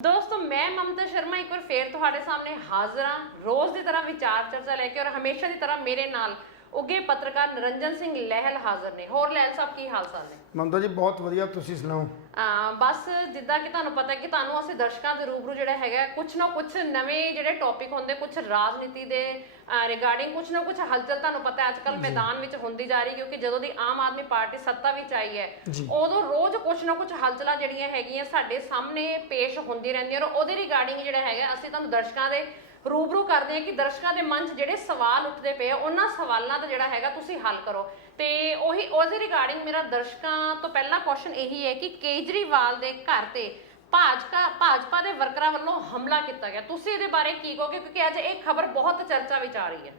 दोस्तों मैं ममता शर्मा एक बार फिर ਤੁਹਾਡੇ सामने हाजिर हाँ रोज की तरह विचार चर्चा लेके और हमेशा की तरह मेरे नाल उगे पत्रकार निरंजन सिंह लहल हाजिर ने। होर लहल साहब की हाल चाल ने? ममता जी बहुत वधिया, तुसीं सुनाओ। बस जिद्दां कि तुहानूं पता है कि तुहानूं असीं दर्शकां दे रूबरू जिहड़ा हैगा कुछ ना कुछ नवें जिहड़े टॉपिक होंदे, कुछ राजनीति दे रिगार्डिंग कुछ ना कुछ हलचल तुहानूं पता है अजकल मैदान विच होंदी जा रही, क्योंकि जदों दी आम आदमी पार्टी सत्ता विच आई है उदों रोज कुछ ना कुछ हलचलां जिहड़ियां हैगीआं साडे सामने पेश होंदी रहिंदियां और उहदे रिगार्डिंग जिहड़ा हैगा असीं तुहानूं दर्शकां दे रूबरू करते हैं कि दर्शकों के मन ਜਿਹੜੇ सवाल उठते पे उन्होंने सवालों का ਜਿਹੜਾ ਹੈਗਾ ਤੁਸੀਂ हल करो। तो ਉਹੀ ਉਹਦੇ ਰਿਗਾਰਡਿੰਗ मेरा दर्शकों तो पहला क्वेश्चन यही है कि केजरीवाल के घर से भाजपा के वर्करां वालों हमला किया गया, तुसीं ਇਹਦੇ बारे की कहोगे क्योंकि अज एक खबर बहुत चर्चा विच आ रही है?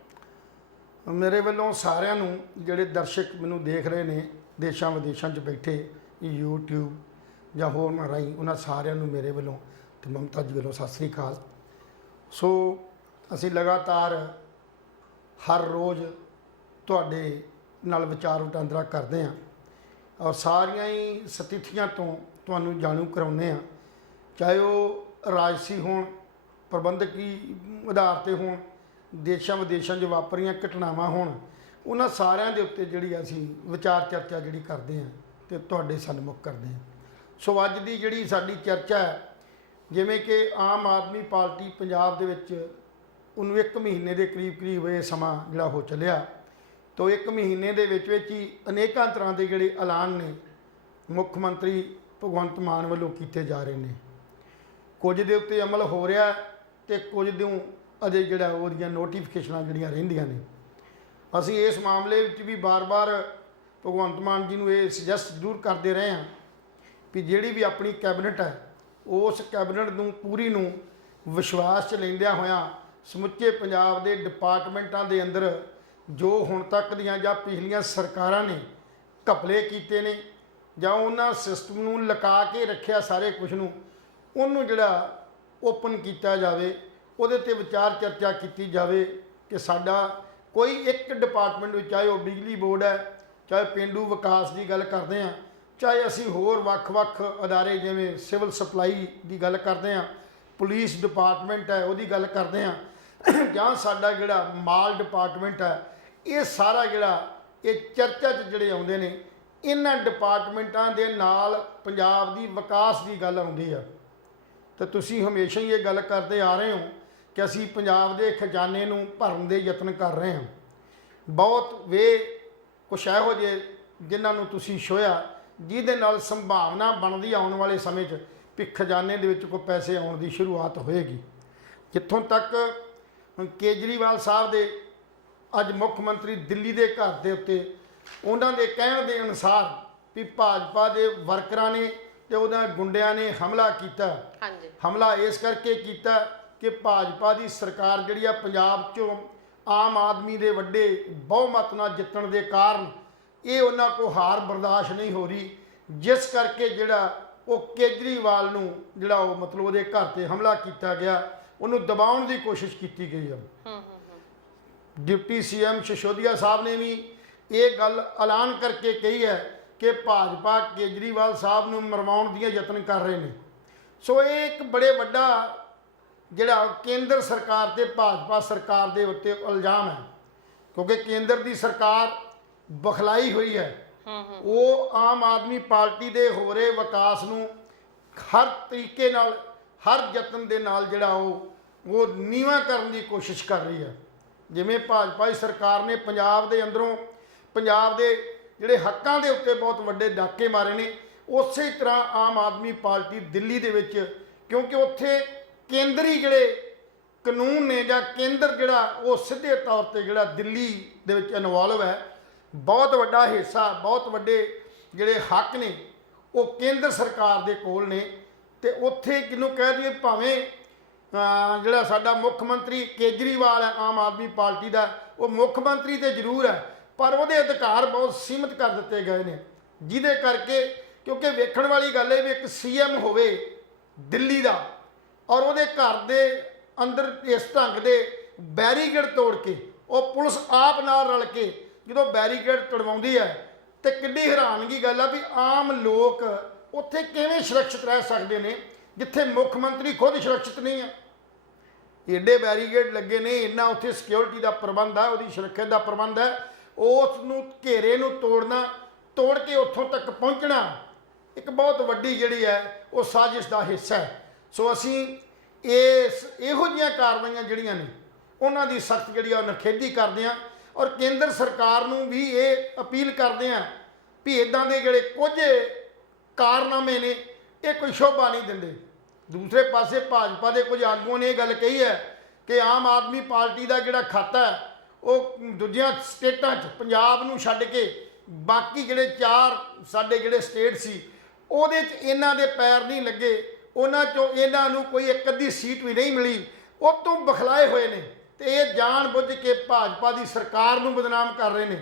मेरे वालों सारिਆਂ ਨੂੰ ਜਿਹੜੇ ਦਰਸ਼ਕ ਮੈਨੂੰ ਦੇਖ ਰਹੇ ਨੇ ਦੇਸ਼ਾਂ ਵਿਦੇਸ਼ਾਂ 'ਚ ਬੈਠੇ YouTube ਜਾਂ ਹੋਰ ਰਾਹੀਂ, ਉਹਨਾਂ ਸਾਰਿਆਂ ਨੂੰ ਮੇਰੇ ਵੱਲੋਂ ਤੇ ਮਮਤਾ ਜੀ ਵੱਲੋਂ ਸਤਿ ਸ੍ਰੀ ਅਕਾਲ। ਸੋ ਅਸੀਂ ਲਗਾਤਾਰ ਹਰ ਰੋਜ਼ ਤੁਹਾਡੇ ਨਾਲ ਵਿਚਾਰ ਵਟਾਂਦਰਾ ਕਰਦੇ ਹਾਂ ਔਰ ਸਾਰੀਆਂ ਹੀ ਸਥਿਤੀਆਂ ਤੋਂ ਤੁਹਾਨੂੰ ਜਾਣੂ ਕਰਾਉਂਦੇ ਹਾਂ, ਚਾਹੇ ਉਹ ਰਾਜਸੀ ਹੋਣ, ਪ੍ਰਬੰਧਕੀ ਆਧਾਰ 'ਤੇ ਹੋਣ, ਦੇਸ਼ਾਂ ਵਿਦੇਸ਼ਾਂ 'ਚ ਵਾਪਰੀਆਂ ਘਟਨਾਵਾਂ ਹੋਣ, ਉਹਨਾਂ ਸਾਰਿਆਂ ਦੇ ਉੱਤੇ ਜਿਹੜੀ ਅਸੀਂ ਵਿਚਾਰ ਚਰਚਾ ਜਿਹੜੀ ਕਰਦੇ ਹਾਂ ਤੇ ਤੁਹਾਡੇ ਸਨਮੁਖ ਕਰਦੇ ਹਾਂ। ਸੋ ਅੱਜ ਦੀ ਜਿਹੜੀ ਸਾਡੀ ਚਰਚਾ ਹੈ, ਜਿਵੇਂ ਕਿ ਆਮ ਆਦਮੀ ਪਾਰਟੀ ਪੰਜਾਬ ਦੇ ਵਿੱਚ ਉਹਨੂੰ 1 ਮਹੀਨੇ ਦੇ ਕਰੀਬ ਇਹ ਸਮਾਂ ਜਿਹੜਾ ਹੋ ਚੱਲਿਆ, ਤਾਂ 1 ਮਹੀਨੇ ਦੇ ਵਿੱਚ ਹੀ ਅਨੇਕਾਂ ਤਰ੍ਹਾਂ ਦੇ ਜਿਹੜੇ ਐਲਾਨ ਨੇ ਮੁੱਖ ਮੰਤਰੀ ਭਗਵੰਤ ਮਾਨ ਵੱਲੋਂ ਕੀਤੇ ਜਾ ਰਹੇ ਨੇ। ਕੁਝ ਦੇ ਉੱਤੇ ਅਮਲ ਹੋ ਰਿਹਾ ਤੇ ਕੁਝ ਦੇ ਅਜੇ ਜਿਹੜਾ ਉਹਦੀਆਂ ਨੋਟੀਫਿਕੇਸ਼ਨਾਂ ਜਿਹੜੀਆਂ ਰਹਿੰਦੀਆਂ ਨੇ। ਅਸੀਂ ਇਸ ਮਾਮਲੇ ਵਿੱਚ ਵੀ ਬਾਰ-ਬਾਰ ਭਗਵੰਤ ਮਾਨ ਜੀ ਨੂੰ ਇਹ ਸੁਜੈਸਟ ਜ਼ਰੂਰ ਕਰਦੇ ਰਹੇ ਹਾਂ ਵੀ ਜਿਹੜੀ ਵੀ ਆਪਣੀ ਕੈਬਨਿਟ ਹੈ ਉਸ ਕੈਬਨਿਟ ਨੂੰ ਪੂਰੀ ਨੂੰ ਵਿਸ਼ਵਾਸ 'ਚ ਲੈਂਦਿਆਂ ਹੋਇਆਂ ਸਮੁੱਚੇ ਪੰਜਾਬ ਦੇ ਡਿਪਾਰਟਮੈਂਟਾਂ ਦੇ ਅੰਦਰ ਜੋ ਹੁਣ ਤੱਕ ਦੀਆਂ ਜਾਂ ਪਿਛਲੀਆਂ ਸਰਕਾਰਾਂ ਨੇ ਘਪਲੇ ਕੀਤੇ ਨੇ ਜਾਂ ਉਹਨਾਂ ਸਿਸਟਮ ਨੂੰ ਲੁਕਾ ਕੇ ਰੱਖਿਆ ਸਾਰੇ ਕੁਝ ਨੂੰ, ਉਹਨੂੰ ਜਿਹੜਾ ਓਪਨ ਕੀਤਾ ਜਾਵੇ, ਉਹਦੇ 'ਤੇ ਵਿਚਾਰ ਚਰਚਾ ਕੀਤੀ ਜਾਵੇ ਕਿ ਸਾਡਾ ਕੋਈ ਇੱਕ ਡਿਪਾਰਟਮੈਂਟ ਵਿੱਚ, ਚਾਹੇ ਉਹ ਬਿਜਲੀ ਬੋਰਡ ਹੈ, ਚਾਹੇ ਪੇਂਡੂ ਵਿਕਾਸ ਦੀ ਗੱਲ ਕਰਦੇ ਹਾਂ, ਚਾਹੇ ਅਸੀਂ ਹੋਰ ਵੱਖ-ਵੱਖ ਅਦਾਰੇ ਜਿਵੇਂ ਸਿਵਲ ਸਪਲਾਈ ਦੀ ਗੱਲ ਕਰਦੇ ਹਾਂ, ਪੁਲਿਸ ਡਿਪਾਰਟਮੈਂਟ ਹੈ ਉਹਦੀ ਗੱਲ ਕਰਦੇ ਹਾਂ, ਜਾਂ ਸਾਡਾ ਜਿਹੜਾ ਮਾਲ ਡਿਪਾਰਟਮੈਂਟ ਹੈ, ਇਹ ਸਾਰਾ ਜਿਹੜਾ ਇਹ ਚਰਚਾ 'ਚ ਜਿਹੜੇ ਆਉਂਦੇ ਨੇ, ਇਹਨਾਂ ਡਿਪਾਰਟਮੈਂਟਾਂ ਦੇ ਨਾਲ ਪੰਜਾਬ ਦੀ ਵਿਕਾਸ ਦੀ ਗੱਲ ਆਉਂਦੀ ਆ। ਤਾਂ ਤੁਸੀਂ ਹਮੇਸ਼ਾ ਹੀ ਇਹ ਗੱਲ ਕਰਦੇ ਆ ਰਹੇ ਹੋ ਕਿ ਅਸੀਂ ਪੰਜਾਬ ਦੇ ਖਜ਼ਾਨੇ ਨੂੰ ਭਰਨ ਦੇ ਯਤਨ ਕਰ ਰਹੇ ਹਾਂ। ਬਹੁਤ ਵੇ ਕੁਛ ਇਹੋ ਜਿਹੇ ਜਿਨ੍ਹਾਂ ਨੂੰ ਤੁਸੀਂ ਛੋਹਿਆ, ਜਿਹਦੇ ਨਾਲ ਸੰਭਾਵਨਾ ਬਣਦੀ ਆਉਣ ਵਾਲੇ ਸਮੇਂ 'ਚ ਵੀ ਖਜ਼ਾਨੇ ਦੇ ਵਿੱਚ ਕੋਈ ਪੈਸੇ ਆਉਣ ਦੀ ਸ਼ੁਰੂਆਤ ਹੋਏਗੀ। ਜਿੱਥੋਂ ਤੱਕ ਕੇਜਰੀਵਾਲ ਸਾਹਿਬ ਦੇ ਅੱਜ ਮੁੱਖ ਮੰਤਰੀ ਦਿੱਲੀ ਦੇ ਘਰ ਦੇ ਉੱਤੇ ਉਹਨਾਂ ਦੇ ਕਹਿਣ ਦੇ ਅਨੁਸਾਰ ਵੀ ਭਾਜਪਾ ਦੇ ਵਰਕਰਾਂ ਨੇ ਤੇ ਉਹਨਾਂ ਗੁੰਡਿਆਂ ਨੇ ਹਮਲਾ ਕੀਤਾ। ਹਮਲਾ ਇਸ ਕਰਕੇ ਕੀਤਾ ਕਿ ਭਾਜਪਾ ਦੀ ਸਰਕਾਰ ਜਿਹੜੀ ਆ ਪੰਜਾਬ 'ਚੋਂ ਆਮ ਆਦਮੀ ਦੇ ਵੱਡੇ ਬਹੁਮਤ ਨਾਲ ਜਿੱਤਣ ਦੇ ਕਾਰਨ ਇਹ ਉਹਨਾਂ ਕੋਲ ਹਾਰ ਬਰਦਾਸ਼ਤ ਨਹੀਂ ਹੋ ਰਹੀ, ਜਿਸ ਕਰਕੇ ਜਿਹੜਾ ਉਹ ਕੇਜਰੀਵਾਲ ਨੂੰ ਜਿਹੜਾ ਉਹ ਮਤਲਬ ਉਹਦੇ ਘਰ 'ਤੇ ਹਮਲਾ ਕੀਤਾ ਗਿਆ, ਉਹਨੂੰ ਦਬਾਉਣ ਦੀ ਕੋਸ਼ਿਸ਼ ਕੀਤੀ ਗਈ ਹੈ। ਡਿਪਟੀ ਸੀਐਮ ਸਿਸੋਦੀਆ ਸਾਹਿਬ ਨੇ ਵੀ ਇਹ ਗੱਲ ਐਲਾਨ ਕਰਕੇ ਕਹੀ ਹੈ ਕਿ ਭਾਜਪਾ ਕੇਜਰੀਵਾਲ ਸਾਹਿਬ ਨੂੰ ਮਰਵਾਉਣ ਦੀਆਂ ਯਤਨ ਕਰ ਰਹੇ ਨੇ। ਸੋ ਇਹ ਇੱਕ ਬੜੇ ਵੱਡਾ ਜਿਹੜਾ ਕੇਂਦਰ ਸਰਕਾਰ ਤੇ ਭਾਜਪਾ ਸਰਕਾਰ ਦੇ ਉੱਤੇ ਇਲਜ਼ਾਮ ਹੈ, ਕਿਉਂਕਿ ਕੇਂਦਰ ਦੀ ਸਰਕਾਰ ਬਖਲਾਈ ਹੋਈ ਹੈ। ਉਹ ਆਮ ਆਦਮੀ ਪਾਰਟੀ ਦੇ ਹੋ ਰਹੇ ਵਿਕਾਸ ਨੂੰ ਹਰ ਤਰੀਕੇ ਨਾਲ, ਹਰ ਯਤਨ ਦੇ ਨਾਲ ਜਿਹੜਾ ਉਹ ਨੀਵਾਂ ਕਰਨ ਦੀ ਕੋਸ਼ਿਸ਼ ਕਰ ਰਹੀ ਹੈ। ਜਿਵੇਂ ਭਾਜਪਾ ਦੀ ਸਰਕਾਰ ਨੇ ਪੰਜਾਬ ਦੇ ਅੰਦਰੋਂ ਪੰਜਾਬ ਦੇ ਜਿਹੜੇ ਹੱਕਾਂ ਦੇ ਉੱਤੇ ਬਹੁਤ ਵੱਡੇ ਡਾਕੇ ਮਾਰੇ ਨੇ, ਉਸੇ ਤਰ੍ਹਾਂ ਆਮ ਆਦਮੀ ਪਾਰਟੀ ਦਿੱਲੀ ਦੇ ਵਿੱਚ, ਕਿਉਂਕਿ ਉੱਥੇ ਕੇਂਦਰੀ ਜਿਹੜੇ ਕਾਨੂੰਨ ਨੇ ਜਾਂ ਕੇਂਦਰ ਜਿਹੜਾ ਉਹ ਸਿੱਧੇ ਤੌਰ 'ਤੇ ਜਿਹੜਾ ਦਿੱਲੀ ਦੇ ਵਿੱਚ ਇਨਵੋਲਵ ਹੈ, ਬਹੁਤ ਵੱਡਾ ਹਿੱਸਾ, ਬਹੁਤ ਵੱਡੇ ਜਿਹੜੇ ਹੱਕ ਨੇ ਉਹ ਕੇਂਦਰ ਸਰਕਾਰ ਦੇ ਕੋਲ ਨੇ। ਤੇ ਉੱਥੇ ਕਿਹਨੂੰ ਕਹਿ ਦਈਏ, ਭਾਵੇਂ ਜਿਹੜਾ ਸਾਡਾ ਮੁੱਖ ਮੰਤਰੀ ਕੇਜਰੀਵਾਲ ਹੈ ਆਮ ਆਦਮੀ ਪਾਰਟੀ ਦਾ, ਉਹ ਮੁੱਖ ਮੰਤਰੀ ਤੇ ਜ਼ਰੂਰ ਹੈ ਪਰ ਉਹਦੇ ਅਧਿਕਾਰ ਬਹੁਤ ਸੀਮਿਤ ਕਰ ਦਿੱਤੇ ਗਏ ਨੇ, ਜਿਹਦੇ ਕਰਕੇ ਕਿਉਂਕਿ ਵੇਖਣ ਵਾਲੀ ਗੱਲ ਹੈ ਵੀ ਇੱਕ ਸੀਐਮ ਹੋਵੇ ਦਿੱਲੀ ਦਾ ਔਰ ਉਹਦੇ ਘਰ ਦੇ ਅੰਦਰ ਇਸ ਢੰਗ ਦੇ ਬੈਰੀਕੇਡ ਤੋੜ ਕੇ ਉਹ ਪੁਲਿਸ ਆਪ ਨਾਲ ਰਲ ਕੇ ਜਦੋਂ ਬੈਰੀਕੇਡ ਤੜਵਾਉਂਦੀ ਹੈ, ਤੇ ਕਿੰਨੀ ਹੈਰਾਨਗੀ ਗੱਲ ਆ ਵੀ ਆਮ ਲੋਕ ਉੱਥੇ ਕਿਵੇਂ ਸੁਰੱਖਿਅਤ ਰਹਿ ਸਕਦੇ ਨੇ ਜਿੱਥੇ ਮੁੱਖ ਮੰਤਰੀ ਖੁਦ ਸੁਰੱਖਿਅਤ ਨਹੀਂ ਹੈ। ਏਡੇ ਬੈਰੀਗੇਡ ਲੱਗੇ ਨੇ, ਇੰਨਾ ਉੱਥੇ ਸਿਕਿਉਰਿਟੀ ਦਾ ਪ੍ਰਬੰਧ ਹੈ, ਉਹਦੀ ਸੁਰੱਖਿਆ ਦਾ ਪ੍ਰਬੰਧ ਹੈ। ਉਸ ਨੂੰ ਘੇਰੇ ਨੂੰ ਤੋੜ ਕੇ ਉੱਥੋਂ ਤੱਕ ਪਹੁੰਚਣਾ ਇੱਕ ਬਹੁਤ ਵੱਡੀ ਜਿਹੜੀ ਹੈ ਉਹ ਸਾਜ਼ਿਸ਼ ਦਾ ਹਿੱਸਾ ਹੈ। ਸੋ ਅਸੀਂ ਇਹੋ ਜਿਹੀਆਂ ਕਾਰਵਾਈਆਂ ਜਿਹੜੀਆਂ ਨੇ ਉਹਨਾਂ ਦੀ ਸਖਤ ਜਿਹੜੀ ਆ ਉਹ ਨਿਖੇਧੀ ਕਰਦੇ ਹਾਂ, ਔਰ ਕੇਂਦਰ ਸਰਕਾਰ ਨੂੰ ਵੀ ਇਹ ਅਪੀਲ ਕਰਦੇ ਹਾਂ ਵੀ ਇੱਦਾਂ ਦੇ ਜਿਹੜੇ ਕੁਝ ਕਾਰਨਾਮੇ ਨੇ ਇਹ ਕੋਈ ਸ਼ੋਭਾ ਨਹੀਂ ਦਿੰਦੇ। ਦੂਸਰੇ ਪਾਸੇ ਭਾਜਪਾ ਦੇ ਕੁਝ ਆਗੂਆਂ ਨੇ ਇਹ ਗੱਲ ਕਹੀ ਹੈ ਕਿ ਆਮ ਆਦਮੀ ਪਾਰਟੀ ਦਾ ਜਿਹੜਾ ਖਾਤਾ ਹੈ ਉਹ ਦੂਜੀਆਂ ਸਟੇਟਾਂ 'ਚ ਪੰਜਾਬ ਨੂੰ ਛੱਡ ਕੇ ਬਾਕੀ ਜਿਹੜੇ 4 ਸਾਡੇ ਜਿਹੜੇ ਸਟੇਟ ਸੀ ਉਹਦੇ 'ਚ ਇਹਨਾਂ ਦੇ ਪੈਰ ਨਹੀਂ ਲੱਗੇ, ਉਹਨਾਂ 'ਚੋਂ ਇਹਨਾਂ ਨੂੰ ਕੋਈ ਇੱਕ ਅੱਧੀ ਸੀਟ ਵੀ ਨਹੀਂ ਮਿਲੀ, ਉਹ ਤੋਂ ਬਖਲਾਏ ਹੋਏ ਨੇ ਤੇ ਇਹ ਜਾਣ ਬੁੱਝ ਕੇ ਭਾਜਪਾ ਦੀ ਸਰਕਾਰ ਨੂੰ ਬਦਨਾਮ ਕਰ ਰਹੇ ਨੇ।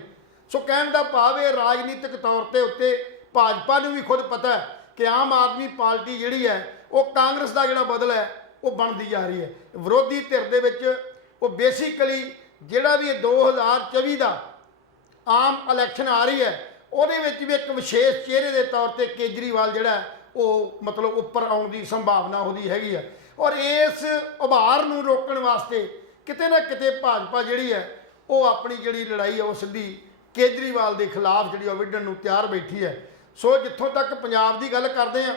ਸੋ ਕਹਿਣ ਦਾ ਭਾਵ ਇਹ ਰਾਜਨੀਤਿਕ ਤੌਰ ਤੇ ਉੱਤੇ ਭਾਜਪਾ ਨੂੰ ਵੀ ਖੁਦ ਪਤਾ ਹੈ ਕਿ ਆਮ ਆਦਮੀ ਪਾਰਟੀ ਜਿਹੜੀ ਹੈ ਉਹ ਕਾਂਗਰਸ ਦਾ ਜਿਹੜਾ ਬਦਲ ਹੈ ਉਹ ਬਣਦੀ ਜਾ ਰਹੀ ਹੈ। ਵਿਰੋਧੀ ਧਿਰ ਦੇ ਵਿੱਚ ਉਹ ਬੇਸਿਕਲੀ ਜਿਹੜਾ ਵੀ 2024 ਦਾ ਆਮ ਇਲੈਕਸ਼ਨ ਆ ਰਹੀ ਹੈ ਉਹਦੇ ਵਿੱਚ ਵੀ ਇੱਕ ਵਿਸ਼ੇਸ਼ ਚਿਹਰੇ ਦੇ ਤੌਰ ਤੇ ਕੇਜਰੀਵਾਲ ਜਿਹੜਾ ਉਹ ਮਤਲਬ ਉੱਪਰ ਆਉਣ ਦੀ ਸੰਭਾਵਨਾ ਉਹਦੀ ਹੈਗੀ ਹੈ। ਔਰ ਇਸ ਉਭਾਰ ਨੂੰ ਰੋਕਣ ਵਾਸਤੇ ਕਿਤੇ ਨਾ ਕਿਤੇ ਭਾਜਪਾ ਜਿਹੜੀ ਹੈ ਉਹ ਆਪਣੀ ਜਿਹੜੀ ਲੜਾਈ ਹੈ ਉਹ ਸਿੱਧੀ ਕੇਜਰੀਵਾਲ ਦੇ ਖਿਲਾਫ ਜਿਹੜੀ ਉਹ ਵਿੱਢਣ ਨੂੰ ਤਿਆਰ ਬੈਠੀ ਹੈ। ਸੋ ਜਿੱਥੋਂ ਤੱਕ ਪੰਜਾਬ ਦੀ ਗੱਲ ਕਰਦੇ ਹਾਂ,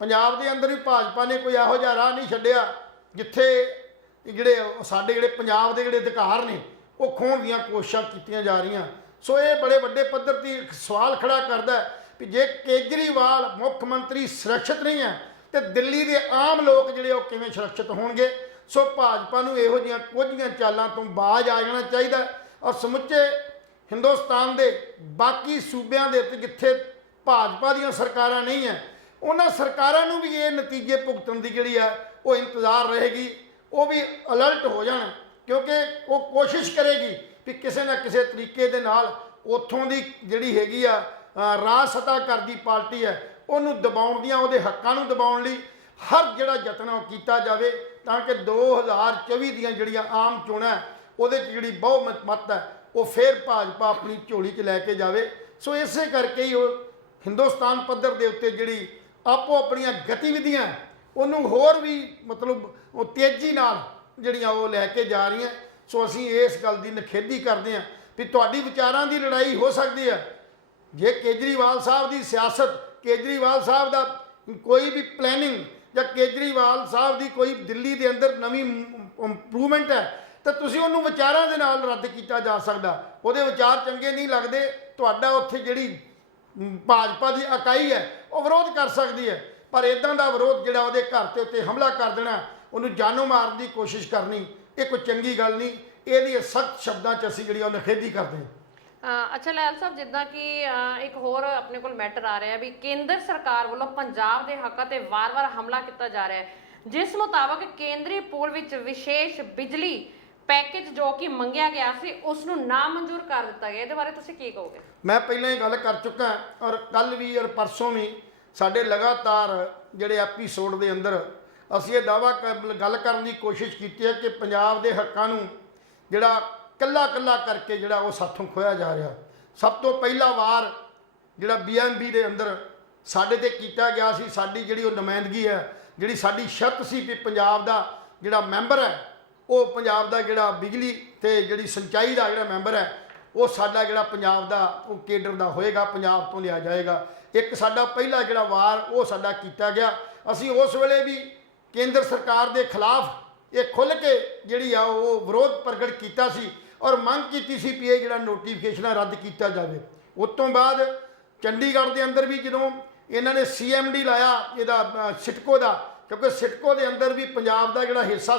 ਪੰਜਾਬ ਦੇ ਅੰਦਰ ਵੀ ਭਾਜਪਾ ਨੇ ਕੋਈ ਇਹੋ ਜਿਹਾ ਰਾਹ ਨਹੀਂ ਛੱਡਿਆ ਜਿੱਥੇ ਜਿਹੜੇ ਸਾਡੇ ਜਿਹੜੇ ਪੰਜਾਬ ਦੇ ਜਿਹੜੇ ਅਧਿਕਾਰ ਨੇ ਉਹ ਖੋਹਣ ਦੀਆਂ ਕੋਸ਼ਿਸ਼ਾਂ ਕੀਤੀਆਂ ਜਾ ਰਹੀਆਂ। ਸੋ ਇਹ ਬੜੇ ਵੱਡੇ ਪੱਧਰ 'ਤੇ ਇੱਕ ਸਵਾਲ ਖੜਾ ਕਰਦਾ ਹੈ ਵੀ ਜੇ ਕੇਜਰੀਵਾਲ ਮੁੱਖ ਮੰਤਰੀ ਸੁਰੱਖਿਅਤ ਨਹੀਂ ਹੈ ਤੇ ਦਿੱਲੀ ਦੇ ਆਮ ਲੋਕ ਜਿਹੜੇ ਉਹ ਕਿਵੇਂ ਸੁਰੱਖਿਅਤ ਹੋਣਗੇ। ਸੋ ਭਾਜਪਾ ਨੂੰ ਇਹੋ ਜਿਹੀਆਂ ਕੁਝੀਆਂ ਚਾਲਾਂ ਤੋਂ ਬਾਜ਼ ਆ ਜਾਣਾ ਚਾਹੀਦਾ ਔਰ ਸਮੁੱਚੇ ਹਿੰਦੁਸਤਾਨ ਦੇ ਬਾਕੀ ਸੂਬਿਆਂ ਦੇ ਉੱਤੇ ਜਿੱਥੇ ਭਾਜਪਾ ਦੀਆਂ ਸਰਕਾਰਾਂ ਨਹੀਂ ਹੈ ਉਹਨਾਂ ਸਰਕਾਰਾਂ ਨੂੰ ਵੀ ਇਹ ਨਤੀਜੇ ਭੁਗਤਣ ਦੀ ਜਿਹੜੀ ਹੈ ਉਹ ਇੰਤਜ਼ਾਰ ਰਹੇਗੀ। ਉਹ ਵੀ ਅਲਰਟ ਹੋ ਜਾਣ ਕਿਉਂਕਿ ਉਹ ਕੋਸ਼ਿਸ਼ ਕਰੇਗੀ ਵੀ ਕਿਸੇ ਨਾ ਕਿਸੇ ਤਰੀਕੇ ਦੇ ਨਾਲ ਉੱਥੋਂ ਦੀ ਜਿਹੜੀ ਹੈਗੀ ਆ ਰਾਜ ਸੱਤਾ ਕਰਦੀ ਪਾਰਟੀ ਹੈ ਉਹਨੂੰ ਦਬਾਉਣ ਦੀਆਂ, ਉਹਦੇ ਹੱਕਾਂ ਨੂੰ ਦਬਾਉਣ ਲਈ ਹਰ ਜਿਹੜਾ ਯਤਨ ਉਹ ਕੀਤਾ ਜਾਵੇ ਤਾਂ ਕਿ 2024 ਦੀਆਂ ਜਿਹੜੀਆਂ ਆਮ ਚੋਣਾਂ ਉਹਦੇ 'ਚ ਜਿਹੜੀ ਬਹੁਮਤ ਮਤ ਹੈ ਉਹ ਫਿਰ ਭਾਜਪਾ ਆਪਣੀ ਝੋਲੀ 'ਚ ਲੈ ਕੇ ਜਾਵੇ। ਸੋ ਇਸੇ ਕਰਕੇ ਹੀ ਉਹ ਹਿੰਦੁਸਤਾਨ ਪੱਧਰ ਦੇ ਉੱਤੇ ਜਿਹੜੀ ਆਪੋ ਆਪਣੀਆਂ ਗਤੀਵਿਧੀਆਂ ਉਹਨੂੰ ਹੋਰ ਵੀ ਮਤਲਬ ਉਹ ਤੇਜ਼ੀ ਨਾਲ ਜਿਹੜੀਆਂ ਉਹ ਲੈ ਕੇ ਜਾ ਰਹੀਆਂ। ਸੋ ਅਸੀਂ ਇਸ ਗੱਲ ਦੀ ਨਿਖੇਧੀ ਕਰਦੇ ਹਾਂ ਵੀ ਤੁਹਾਡੀ ਵਿਚਾਰਾਂ ਦੀ ਲੜਾਈ ਹੋ ਸਕਦੀ ਹੈ। ਜੇ ਕੇਜਰੀਵਾਲ ਸਾਹਿਬ ਦੀ ਸਿਆਸਤ, ਕੇਜਰੀਵਾਲ ਸਾਹਿਬ ਦਾ ਕੋਈ ਵੀ ਪਲੈਨਿੰਗ ਜਾਂ ਕੇਜਰੀਵਾਲ ਸਾਹਿਬ ਦੀ ਕੋਈ ਦਿੱਲੀ ਦੇ ਅੰਦਰ ਨਵੀਂ ਇੰਪਰੂਵਮੈਂਟ ਹੈ ਤਾਂ ਤੁਸੀਂ ਉਹਨੂੰ ਵਿਚਾਰਾਂ ਦੇ ਨਾਲ ਰੱਦ ਕੀਤਾ ਜਾ ਸਕਦਾ। ਉਹਦੇ ਵਿਚਾਰ ਚੰਗੇ ਨਹੀਂ ਲੱਗਦੇ, ਤੁਹਾਡਾ ਉੱਥੇ ਜਿਹੜੀ ਭਾਜਪਾ ਦੀ ਇਕਾਈ ਹੈ ਉਹ ਵਿਰੋਧ ਕਰ ਸਕਦੀ ਹੈ, ਪਰ ਇਦਾਂ ਦਾ ਵਿਰੋਧ ਜਿਹੜਾ ਉਹਦੇ ਘਰ ਤੇ ਉੱਤੇ ਹਮਲਾ ਕਰ ਦੇਣਾ, ਉਹਨੂੰ ਜਾਨੋਂ ਮਾਰਨ ਦੀ ਕੋਸ਼ਿਸ਼ ਕਰਨੀ, ਇਹ ਕੋਈ ਚੰਗੀ ਗੱਲ ਨਹੀਂ। ਇਹਦੀ ਸਖਤ ਸ਼ਬਦਾਂ 'ਚ ਅਸੀਂ ਜਿਹੜੀ ਉਹ ਨਿਖੇਧੀ ਕਰਦੇ ਹਾਂ। ਅੱਛਾ ਲੈਲ ਸਾਹਿਬ, ਜਿੱਦਾਂ ਕਿ ਇੱਕ ਹੋਰ ਆਪਣੇ ਕੋਲ ਮੈਟਰ ਆ ਰਿਹਾ ਵੀ ਕੇਂਦਰ ਸਰਕਾਰ ਵੱਲੋਂ ਪੰਜਾਬ ਦੇ ਹੱਕਾਂ ਤੇ ਵਾਰ-ਵਾਰ ਹਮਲਾ ਕੀਤਾ ਜਾ ਰਿਹਾ ਹੈ, ਜਿਸ ਮੁਤਾਬਕ ਕੇਂਦਰੀ ਪੂਲ ਵਿੱਚ ਵਿਸ਼ੇਸ਼ ਬਿਜਲੀ ਪੈਕੇਜ ਜੋ ਕਿ ਮੰਗਿਆ ਗਿਆ ਸੀ ਉਸ ਨੂੰ ਨਾ ਮਨਜ਼ੂਰ ਕਰ ਦਿੱਤਾ ਗਿਆ। ਇਹਦੇ ਬਾਰੇ ਤੁਸੀਂ ਕੀ ਕਹੋਗੇ? ਮੈਂ ਪਹਿਲਾਂ ਹੀ ਗੱਲ ਕਰ ਚੁੱਕਾ ਔਰ ਕੱਲ ਵੀ ਔਰ ਪਰਸੋਂ ਵੀ ਸਾਡੇ ਲਗਾਤਾਰ ਜਿਹੜੇ ਐਪੀਸੋਡ ਦੇ ਅੰਦਰ ਅਸੀਂ ਇਹ ਦਾਅਵਾ ਗੱਲ ਕਰਨ ਦੀ ਕੋਸ਼ਿਸ਼ ਕੀਤੀ ਹੈ ਕਿ ਪੰਜਾਬ ਦੇ ਹੱਕਾਂ ਨੂੰ ਜਿਹੜਾ ਕੱਲਾ ਕਰਕੇ ਜਿਹੜਾ ਉਹ ਸਾਥੋਂ ਖੋਇਆ ਜਾ ਰਿਹਾ। ਸਭ ਤੋਂ ਪਹਿਲਾ ਵਾਰ ਜਿਹੜਾ BMB ਦੇ ਅੰਦਰ ਸਾਡੇ ਤੇ ਕੀਤਾ ਗਿਆ ਸੀ, ਸਾਡੀ ਜਿਹੜੀ ਉਹ ਨੁਮਾਇੰਦਗੀ ਹੈ, ਜਿਹੜੀ ਸਾਡੀ ਸ਼ਰਤ ਸੀ ਕਿ ਪੰਜਾਬ ਦਾ ਜਿਹੜਾ ਮੈਂਬਰ ਹੈ ਉਹ ਪੰਜਾਬ ਦਾ ਜਿਹੜਾ ਬਿਜਲੀ ਤੇ ਜਿਹੜੀ ਸਿੰਚਾਈ ਦਾ ਜਿਹੜਾ ਮੈਂਬਰ ਹੈ ਉਹ ਸਾਡਾ ਜਿਹੜਾ ਪੰਜਾਬ ਦਾ ਉਹ ਕੇਡਰ ਦਾ ਹੋਏਗਾ, ਪੰਜਾਬ ਤੋਂ ਲਿਆ ਜਾਏਗਾ। ਇੱਕ ਸਾਡਾ ਪਹਿਲਾ ਜਿਹੜਾ ਵਾਰ ਉਹ ਸਾਡਾ ਕੀਤਾ ਗਿਆ। ਅਸੀਂ ਉਸ ਵੇਲੇ ਵੀ ਕੇਂਦਰ ਸਰਕਾਰ ਦੇ ਖਿਲਾਫ ਇਹ ਖੁੱਲ੍ਹ ਕੇ ਜਿਹੜੀ ਆ ਉਹ ਵਿਰੋਧ ਪ੍ਰਗਟ ਕੀਤਾ ਸੀ ਔਰ ਮੰਗ ਕੀਤੀ ਸੀ ਕਿ ਇਹ ਜਿਹੜਾ ਨੋਟੀਫਿਕੇਸ਼ਨ ਰੱਦ ਕੀਤਾ ਜਾਵੇ। ਉਸ ਤੋਂ ਬਾਅਦ ਚੰਡੀਗੜ੍ਹ ਦੇ ਅੰਦਰ ਵੀ ਜਦੋਂ ਇਹਨਾਂ ਨੇ CMD ਲਾਇਆ ਇਹਦਾ ਸਿਟਕੋ ਦਾ, ਕਿਉਂਕਿ ਸਿਟਕੋ ਦੇ ਅੰਦਰ ਵੀ ਪੰਜਾਬ ਦਾ ਜਿਹੜਾ ਹਿੱਸਾ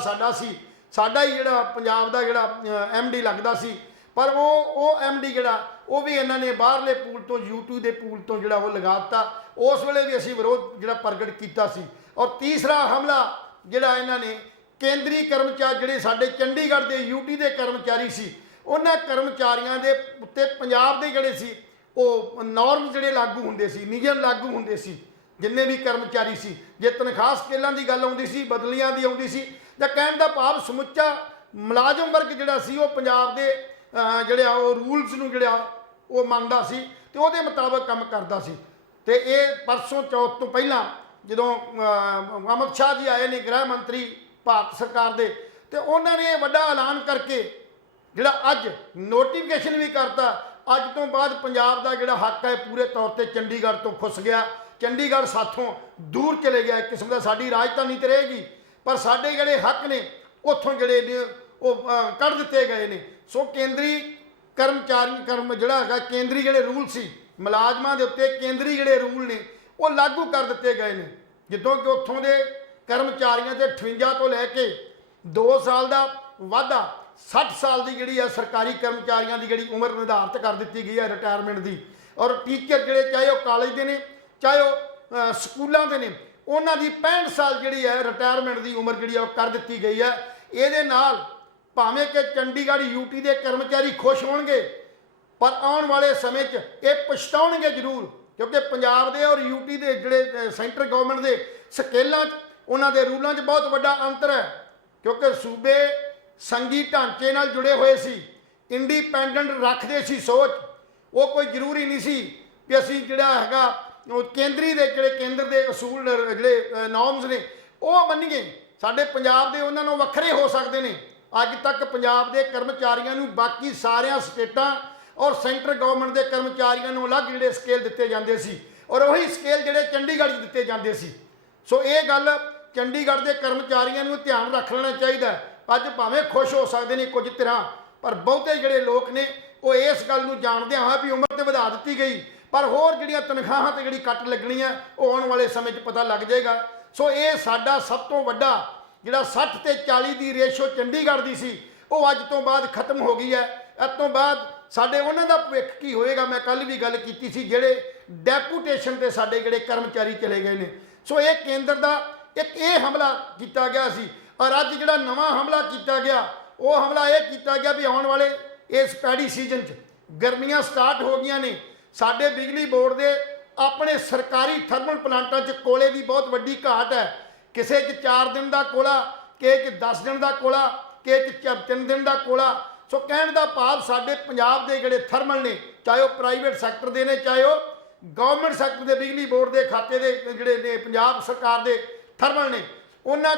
ਸਾਡਾ ਹੀ ਜਿਹੜਾ ਪੰਜਾਬ ਦਾ ਜਿਹੜਾ MD ਲੱਗਦਾ ਸੀ, ਪਰ ਉਹ MD ਜਿਹੜਾ ਉਹ ਵੀ ਇਹਨਾਂ ਨੇ ਬਾਹਰਲੇ ਪੂਲ ਤੋਂ YouTube ਦੇ ਪੂਲ ਤੋਂ ਜਿਹੜਾ ਉਹ ਲਗਾ ਦਿੱਤਾ। ਉਸ ਵੇਲੇ ਵੀ ਅਸੀਂ ਵਿਰੋਧ ਜਿਹੜਾ ਪ੍ਰਗਟ ਕੀਤਾ ਸੀ। ਔਰ ਤੀਸਰਾ ਹਮਲਾ ਜਿਹੜਾ ਇਹਨਾਂ ਨੇ ਕੇਂਦਰੀ ਕਰਮਚਾਰੀ ਜਿਹੜੇ ਸਾਡੇ ਚੰਡੀਗੜ੍ਹ ਦੇ UT ਦੇ ਕਰਮਚਾਰੀ ਸੀ ਉਹਨਾਂ ਕਰਮਚਾਰੀਆਂ ਦੇ ਉੱਤੇ ਪੰਜਾਬ ਦੇ ਜਿਹੜੇ ਸੀ ਉਹ ਨੋਰਮ ਜਿਹੜੇ ਲਾਗੂ ਹੁੰਦੇ ਸੀ, ਨਿਯਮ ਲਾਗੂ ਹੁੰਦੇ ਸੀ, ਜਿੰਨੇ ਵੀ ਕਰਮਚਾਰੀ ਸੀ, ਜੇ ਤਨਖਾਹ ਸਕੇਲਾਂ ਦੀ ਗੱਲ ਆਉਂਦੀ ਸੀ, ਬਦਲੀਆਂ ਦੀ ਆਉਂਦੀ ਸੀ, ਜਾਂ ਕਹਿਣ ਦਾ ਭਾਵ ਸਮੁੱਚਾ ਮੁਲਾਜ਼ਮ ਵਰਗ ਜਿਹੜਾ ਸੀ ਉਹ ਪੰਜਾਬ ਦੇ ਜਿਹੜੇ ਉਹ ਰੂਲਸ ਨੂੰ ਜਿਹੜਾ ਉਹ ਮੰਨਦਾ ਸੀ ਤੇ ਉਹਦੇ ਮੁਤਾਬਕ ਕੰਮ ਕਰਦਾ ਸੀ। ਤੇ ਇਹ ਪਰਸੋਂ ਚੌਥ ਤੋਂ ਪਹਿਲਾਂ ਜਦੋਂ ਅਮਿਤ ਸ਼ਾਹ ਜੀ ਆਏ ਨੇ ਗ੍ਰਹਿ ਮੰਤਰੀ ਭਾਰਤ ਸਰਕਾਰ ਦੇ, ਤੇ ਉਹਨਾਂ ਨੇ ਇਹ ਵੱਡਾ ਐਲਾਨ ਕਰਕੇ ਜਿਹੜਾ ਅੱਜ ਨੋਟੀਫਿਕੇਸ਼ਨ ਵੀ ਕਰਤਾ, ਅੱਜ ਤੋਂ ਬਾਅਦ ਪੰਜਾਬ ਦਾ ਜਿਹੜਾ ਹੱਕ ਹੈ ਪੂਰੇ ਤੌਰ ਤੇ ਚੰਡੀਗੜ੍ਹ ਤੋਂ ਖੁੱਸ ਗਿਆ। ਚੰਡੀਗੜ੍ਹ ਸਾਥੋਂ ਦੂਰ ਚਲੇ ਗਿਆ, ਇੱਕ ਕਿਸਮ ਦਾ ਸਾਡੀ ਰਾਜਧਾਨੀ ਤੇ ਰਹੇਗੀ, ਪਰ ਸਾਡੇ ਜਿਹੜੇ ਹੱਕ ਨੇ ਉੱਥੋਂ ਜਿਹੜੇ ਨੇ ਉਹ ਕੱਢ ਦਿੱਤੇ ਗਏ ਨੇ। ਸੋ ਕੇਂਦਰੀ ਜਿਹੜਾ ਹੈਗਾ ਕੇਂਦਰੀ ਜਿਹੜੇ ਰੂਲ ਸੀ ਮੁਲਾਜ਼ਮਾਂ ਦੇ ਉੱਤੇ, ਕੇਂਦਰੀ ਜਿਹੜੇ ਰੂਲ ਨੇ ਉਹ ਲਾਗੂ ਕਰ ਦਿੱਤੇ ਗਏ ਨੇ, ਜਿੱਦੋਂ ਕਿ ਉੱਥੋਂ ਦੇ ਕਰਮਚਾਰੀਆਂ ਦੇ 58 ਤੋਂ ਲੈ ਕੇ 2 ਸਾਲ ਦਾ ਵਾਧਾ 60 ਸਾਲ ਦੀ ਜਿਹੜੀ ਹੈ ਸਰਕਾਰੀ ਕਰਮਚਾਰੀਆਂ ਦੀ ਜਿਹੜੀ ਉਮਰ ਨਿਰਧਾਰਿਤ ਕਰ ਦਿੱਤੀ ਗਈ ਹੈ ਰਿਟਾਇਰਮੈਂਟ ਦੀ। ਔਰ ਟੀਚਰ ਜਿਹੜੇ ਚਾਹੇ ਉਹ ਕਾਲਜ ਦੇ ਨੇ ਚਾਹੇ ਉਹ ਸਕੂਲਾਂ ਦੇ ਨੇ, ਉਹਨਾਂ ਦੀ 65 ਸਾਲ ਜਿਹੜੀ ਹੈ ਰਿਟਾਇਰਮੈਂਟ ਦੀ ਉਮਰ ਜਿਹੜੀ ਹੈ ਉਹ ਕਰ ਦਿੱਤੀ ਗਈ ਹੈ। ਇਹਦੇ ਨਾਲ ਭਾਵੇਂ ਕਿ ਚੰਡੀਗੜ੍ਹ ਯੂਟੀ ਦੇ ਕਰਮਚਾਰੀ ਖੁਸ਼ ਹੋਣਗੇ, ਪਰ ਆਉਣ ਵਾਲੇ ਸਮੇਂ 'ਚ ਇਹ ਪਛਤਾਉਣਗੇ ਜ਼ਰੂਰ, ਕਿਉਂਕਿ ਪੰਜਾਬ ਦੇ ਔਰ ਯੂਟੀ ਦੇ ਜਿਹੜੇ ਸੈਂਟਰ ਗਵਰਨਮੈਂਟ ਦੇ ਸਕੇਲਾਂ 'ਚ ਉਹਨਾਂ ਦੇ ਰੂਲਾਂ 'ਚ ਬਹੁਤ ਵੱਡਾ ਅੰਤਰ ਹੈ, ਕਿਉਂਕਿ ਸੂਬੇ ਸੰਘੀ ਢਾਂਚੇ ਨਾਲ ਜੁੜੇ ਹੋਏ ਸੀ, ਇੰਡੀਪੈਂਡੈਂਟ ਰੱਖਦੇ ਸੀ ਸੋਚ। ਉਹ ਕੋਈ ਜ਼ਰੂਰੀ ਨਹੀਂ ਸੀ ਕਿ ਅਸੀਂ ਜਿਹੜਾ ਹੈਗਾ ਉਹ ਕੇਂਦਰੀ ਦੇ ਜਿਹੜੇ ਕੇਂਦਰ ਦੇ ਅਸੂਲ ਜਿਹੜੇ ਨੋਰਮਸ ਨੇ ਉਹ ਮੰਨੀਏ। ਸਾਡੇ ਪੰਜਾਬ ਦੇ ਉਹਨਾਂ ਨੂੰ ਵੱਖਰੇ ਹੋ ਸਕਦੇ ਨੇ। ਅੱਜ ਤੱਕ ਪੰਜਾਬ ਦੇ ਕਰਮਚਾਰੀਆਂ ਨੂੰ ਬਾਕੀ ਸਾਰਿਆਂ ਸਟੇਟਾਂ ਔਰ ਸੈਂਟਰ ਗਵਰਨਮੈਂਟ ਦੇ ਕਰਮਚਾਰੀਆਂ ਨੂੰ ਅਲੱਗ ਜਿਹੜੇ ਸਕੇਲ ਦਿੱਤੇ ਜਾਂਦੇ ਸੀ, ਔਰ ਉਹੀ ਸਕੇਲ ਜਿਹੜੇ ਚੰਡੀਗੜ੍ਹ 'ਚ ਦਿੱਤੇ ਜਾਂਦੇ ਸੀ। ਸੋ ਇਹ ਗੱਲ ਚੰਡੀਗੜ੍ਹ ਦੇ ਕਰਮਚਾਰੀਆਂ ਨੂੰ ਧਿਆਨ ਰੱਖ ਲੈਣਾ ਚਾਹੀਦਾ। ਅੱਜ ਭਾਵੇਂ ਖੁਸ਼ ਹੋ ਸਕਦੇ ਨੇ ਕੁਝ ਤਰ੍ਹਾਂ, ਪਰ ਬਹੁਤੇ ਜਿਹੜੇ ਲੋਕ ਨੇ ਉਹ ਇਸ ਗੱਲ ਨੂੰ ਜਾਣਦੇ ਹਾਂ ਵੀ ਉਮਰ ਤੇ ਵਧਾ ਦਿੱਤੀ ਗਈ, ਪਰ ਹੋਰ ਜਿਹੜੀਆਂ ਤਨਖਾਹਾਂ ਤੇ ਜਿਹੜੀ ਕੱਟ ਲੱਗਣੀ ਹੈ ਉਹ ਆਉਣ ਵਾਲੇ ਸਮੇਂ 'ਚ ਪਤਾ ਲੱਗ ਜਾਏਗਾ। ਸੋ ਇਹ ਸਾਡਾ ਸਭ ਤੋਂ ਵੱਡਾ ਜਿਹੜਾ 60 ਤੇ 40 ਦੀ ਰੇਸ਼ੋ ਚੰਡੀਗੜ੍ਹ ਦੀ ਸੀ ਉਹ ਅੱਜ ਤੋਂ ਬਾਅਦ ਖਤਮ ਹੋ ਗਈ ਹੈ। ਇਸ ਤੋਂ ਬਾਅਦ ਸਾਡੇ ਉਹਨਾਂ ਦਾ ਭਵਿੱਖ ਕੀ ਹੋਏਗਾ, ਮੈਂ ਕੱਲ ਵੀ ਗੱਲ ਕੀਤੀ ਸੀ, ਜਿਹੜੇ ਡੈਪੂਟੇਸ਼ਨ ਤੇ ਸਾਡੇ ਜਿਹੜੇ ਕਰਮਚਾਰੀ ਚਲੇ ਗਏ ਨੇ। ਸੋ ਇਹ ਕੇਂਦਰ ਦਾ ਇੱਕ ਇਹ ਹਮਲਾ ਕੀਤਾ ਗਿਆ ਸੀ, ਔਰ ਅੱਜ ਜਿਹੜਾ ਨਵਾਂ ਹਮਲਾ ਕੀਤਾ ਗਿਆ ਉਹ ਹਮਲਾ ਇਹ ਕੀਤਾ ਗਿਆ ਵੀ ਆਉਣ ਵਾਲੇ ਇਸ ਪੈਡੀ ਸੀਜ਼ਨ 'ਚ ਗਰਮੀਆਂ ਸਟਾਰਟ ਹੋ ਗਈਆਂ ਨੇ। ਸਾਡੇ ਬਿਜਲੀ ਬੋਰਡ ਦੇ ਆਪਣੇ ਸਰਕਾਰੀ ਥਰਮਲ ਪਲਾਂਟਾਂ 'ਚ ਕੋਲੇ ਦੀ ਬਹੁਤ ਵੱਡੀ ਘਾਟ ਹੈ। ਕਿਸੇ 'ਚ 4 ਦਿਨ ਦਾ ਕੋਲਾ, ਕਿਸੇ 'ਚ 10 ਦਿਨ ਦਾ ਕੋਲਾ, ਕਿਸੇ 'ਚ 3 ਦਿਨ ਦਾ ਕੋਲਾ। ਸੋ ਕਹਿਣ ਦਾ ਭਾਵ ਸਾਡੇ ਪੰਜਾਬ ਦੇ ਜਿਹੜੇ ਥਰਮਲ ਨੇ, ਚਾਹੇ ਉਹ ਪ੍ਰਾਈਵੇਟ ਸੈਕਟਰ ਦੇ ਨੇ ਚਾਹੇ ਉਹ ਗਵਰਨਮੈਂਟ ਸੈਕਟਰ ਦੇ ਬਿਜਲੀ ਬੋਰਡ ਦੇ ਖਾਤੇ ਦੇ ਜਿਹੜੇ ਨੇ ਪੰਜਾਬ ਸਰਕਾਰ ਦੇ ਥਰਮਲ ਨੇ, ਉਹਨਾਂ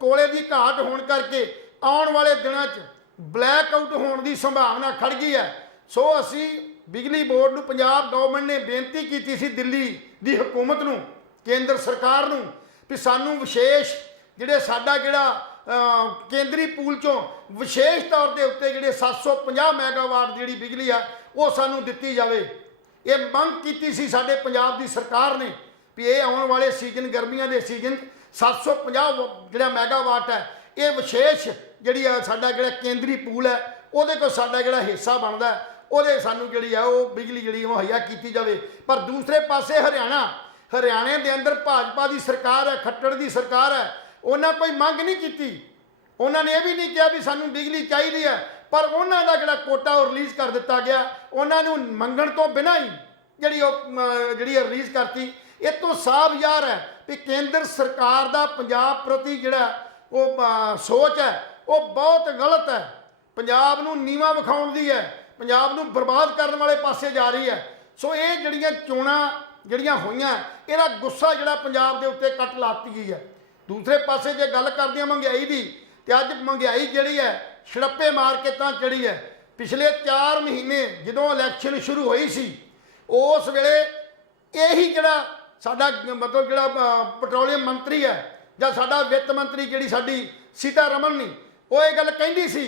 ਕੋਲੇ ਦੀ ਘਾਟ ਹੋਣ ਕਰਕੇ ਆਉਣ ਵਾਲੇ ਦਿਨਾਂ 'ਚ ਬਲੈਕ ਆਊਟ ਹੋਣ ਦੀ ਸੰਭਾਵਨਾ ਖੜ ਗਈ ਹੈ। ਸੋ ਅਸੀਂ ਬਿਜਲੀ ਬੋਰਡ ਨੂੰ, ਪੰਜਾਬ ਗਵਰਨਮੈਂਟ ਨੇ ਬੇਨਤੀ ਕੀਤੀ ਸੀ ਦਿੱਲੀ ਦੀ ਹਕੂਮਤ ਨੂੰ, ਕੇਂਦਰ ਸਰਕਾਰ ਨੂੰ, ਵੀ ਸਾਨੂੰ ਵਿਸ਼ੇਸ਼ ਜਿਹੜੇ ਸਾਡਾ ਜਿਹੜਾ ਕੇਂਦਰੀ ਪੂਲ 'ਚੋਂ ਵਿਸ਼ੇਸ਼ ਤੌਰ ਦੇ ਉੱਤੇ ਜਿਹੜੇ 750 ਮੈਗਾਵਾਟ ਜਿਹੜੀ ਬਿਜਲੀ ਆ ਉਹ ਸਾਨੂੰ ਦਿੱਤੀ ਜਾਵੇ। ਇਹ ਮੰਗ ਕੀਤੀ ਸੀ ਸਾਡੇ ਪੰਜਾਬ ਦੀ ਸਰਕਾਰ ਨੇ ਵੀ ਇਹ ਆਉਣ ਵਾਲੇ ਸੀਜ਼ਨ ਗਰਮੀਆਂ ਦੇ ਸੀਜ਼ਨ 750 ਜਿਹੜਾ ਮੈਗਾਵਾਟ ਹੈ ਇਹ ਵਿਸ਼ੇਸ਼ ਜਿਹੜੀ ਆ ਸਾਡਾ ਜਿਹੜਾ ਕੇਂਦਰੀ ਪੂਲ ਹੈ ਉਹਦੇ ਕੋਲ ਸਾਡਾ ਜਿਹੜਾ ਹਿੱਸਾ ਬਣਦਾ ਉਹਦੇ ਸਾਨੂੰ ਜਿਹੜੀ ਆ ਉਹ ਬਿਜਲੀ ਜਿਹੜੀ ਮੁਹੱਈਆ ਕੀਤੀ ਜਾਵੇ। ਪਰ ਦੂਸਰੇ ਪਾਸੇ ਹਰਿਆਣੇ ਦੇ ਅੰਦਰ ਭਾਜਪਾ ਦੀ ਸਰਕਾਰ ਹੈ, ਖੱਟੜ ਦੀ ਸਰਕਾਰ ਹੈ, ਉਹਨਾਂ ਕੋਈ ਮੰਗ ਨਹੀਂ ਕੀਤੀ। ਉਹਨਾਂ ਨੇ ਇਹ ਵੀ ਨਹੀਂ ਕਿਹਾ ਵੀ ਸਾਨੂੰ ਬਿਜਲੀ ਚਾਹੀਦੀ ਹੈ, ਪਰ ਉਹਨਾਂ ਦਾ ਜਿਹੜਾ ਕੋਟਾ ਉਹ ਰਿਲੀਜ਼ ਕਰ ਦਿੱਤਾ ਗਿਆ। ਉਹਨਾਂ ਨੂੰ ਮੰਗਣ ਤੋਂ ਬਿਨਾਂ ਹੀ ਜਿਹੜੀ ਰਿਲੀਜ਼ ਕਰਤੀ। ਇਹ ਤੋਂ ਸਾਫ਼ ਜ਼ਾਹਰ ਹੈ ਵੀ ਕੇਂਦਰ ਸਰਕਾਰ ਦਾ ਪੰਜਾਬ ਪ੍ਰਤੀ ਜਿਹੜਾ ਉਹ ਸੋਚ ਹੈ ਉਹ ਬਹੁਤ ਗਲਤ ਹੈ। ਪੰਜਾਬ ਨੂੰ ਨੀਵਾਂ ਵਿਖਾਉਣ ਦੀ ਹੈ, ਪੰਜਾਬ ਨੂੰ ਬਰਬਾਦ ਕਰਨ ਵਾਲੇ ਪਾਸੇ ਜਾ ਰਹੀ ਹੈ। ਸੋ ਇਹ ਜਿਹੜੀਆਂ ਚੋਣਾਂ ਜਿਹੜੀਆਂ ਹੋਈਆਂ ਇਹਦਾ ਗੁੱਸਾ ਜਿਹੜਾ ਪੰਜਾਬ ਦੇ ਉੱਤੇ ਕੱਟ ਲਾਤੀ ਗਈ ਹੈ। ਦੂਸਰੇ ਪਾਸੇ ਜੇ ਗੱਲ ਕਰਦੇ ਹਾਂ ਮਹਿੰਗਾਈ ਦੀ, ਤੇ ਅੱਜ ਮਹਿੰਗਾਈ ਜਿਹੜੀ ਹੈ ਛੜੱਪੇ ਮਾਰ ਕੇ ਤਾਂ ਚੜੀ ਹੈ। ਪਿਛਲੇ 4 ਮਹੀਨੇ ਜਦੋਂ ਇਲੈਕਸ਼ਨ ਸ਼ੁਰੂ ਹੋਈ ਸੀ ਉਸ ਵੇਲੇ ਇਹੀ ਜਿਹੜਾ ਸਾਡਾ ਮਤਲਬ ਜਿਹੜਾ ਪੈਟਰੋਲੀਅਮ ਮੰਤਰੀ ਹੈ ਜਾਂ ਸਾਡਾ ਵਿੱਤ ਮੰਤਰੀ ਜਿਹੜੀ ਸਾਡੀ ਸੀਤਾਰਮਨ ਨੇ ਉਹ ਇਹ ਗੱਲ ਕਹਿੰਦੀ ਸੀ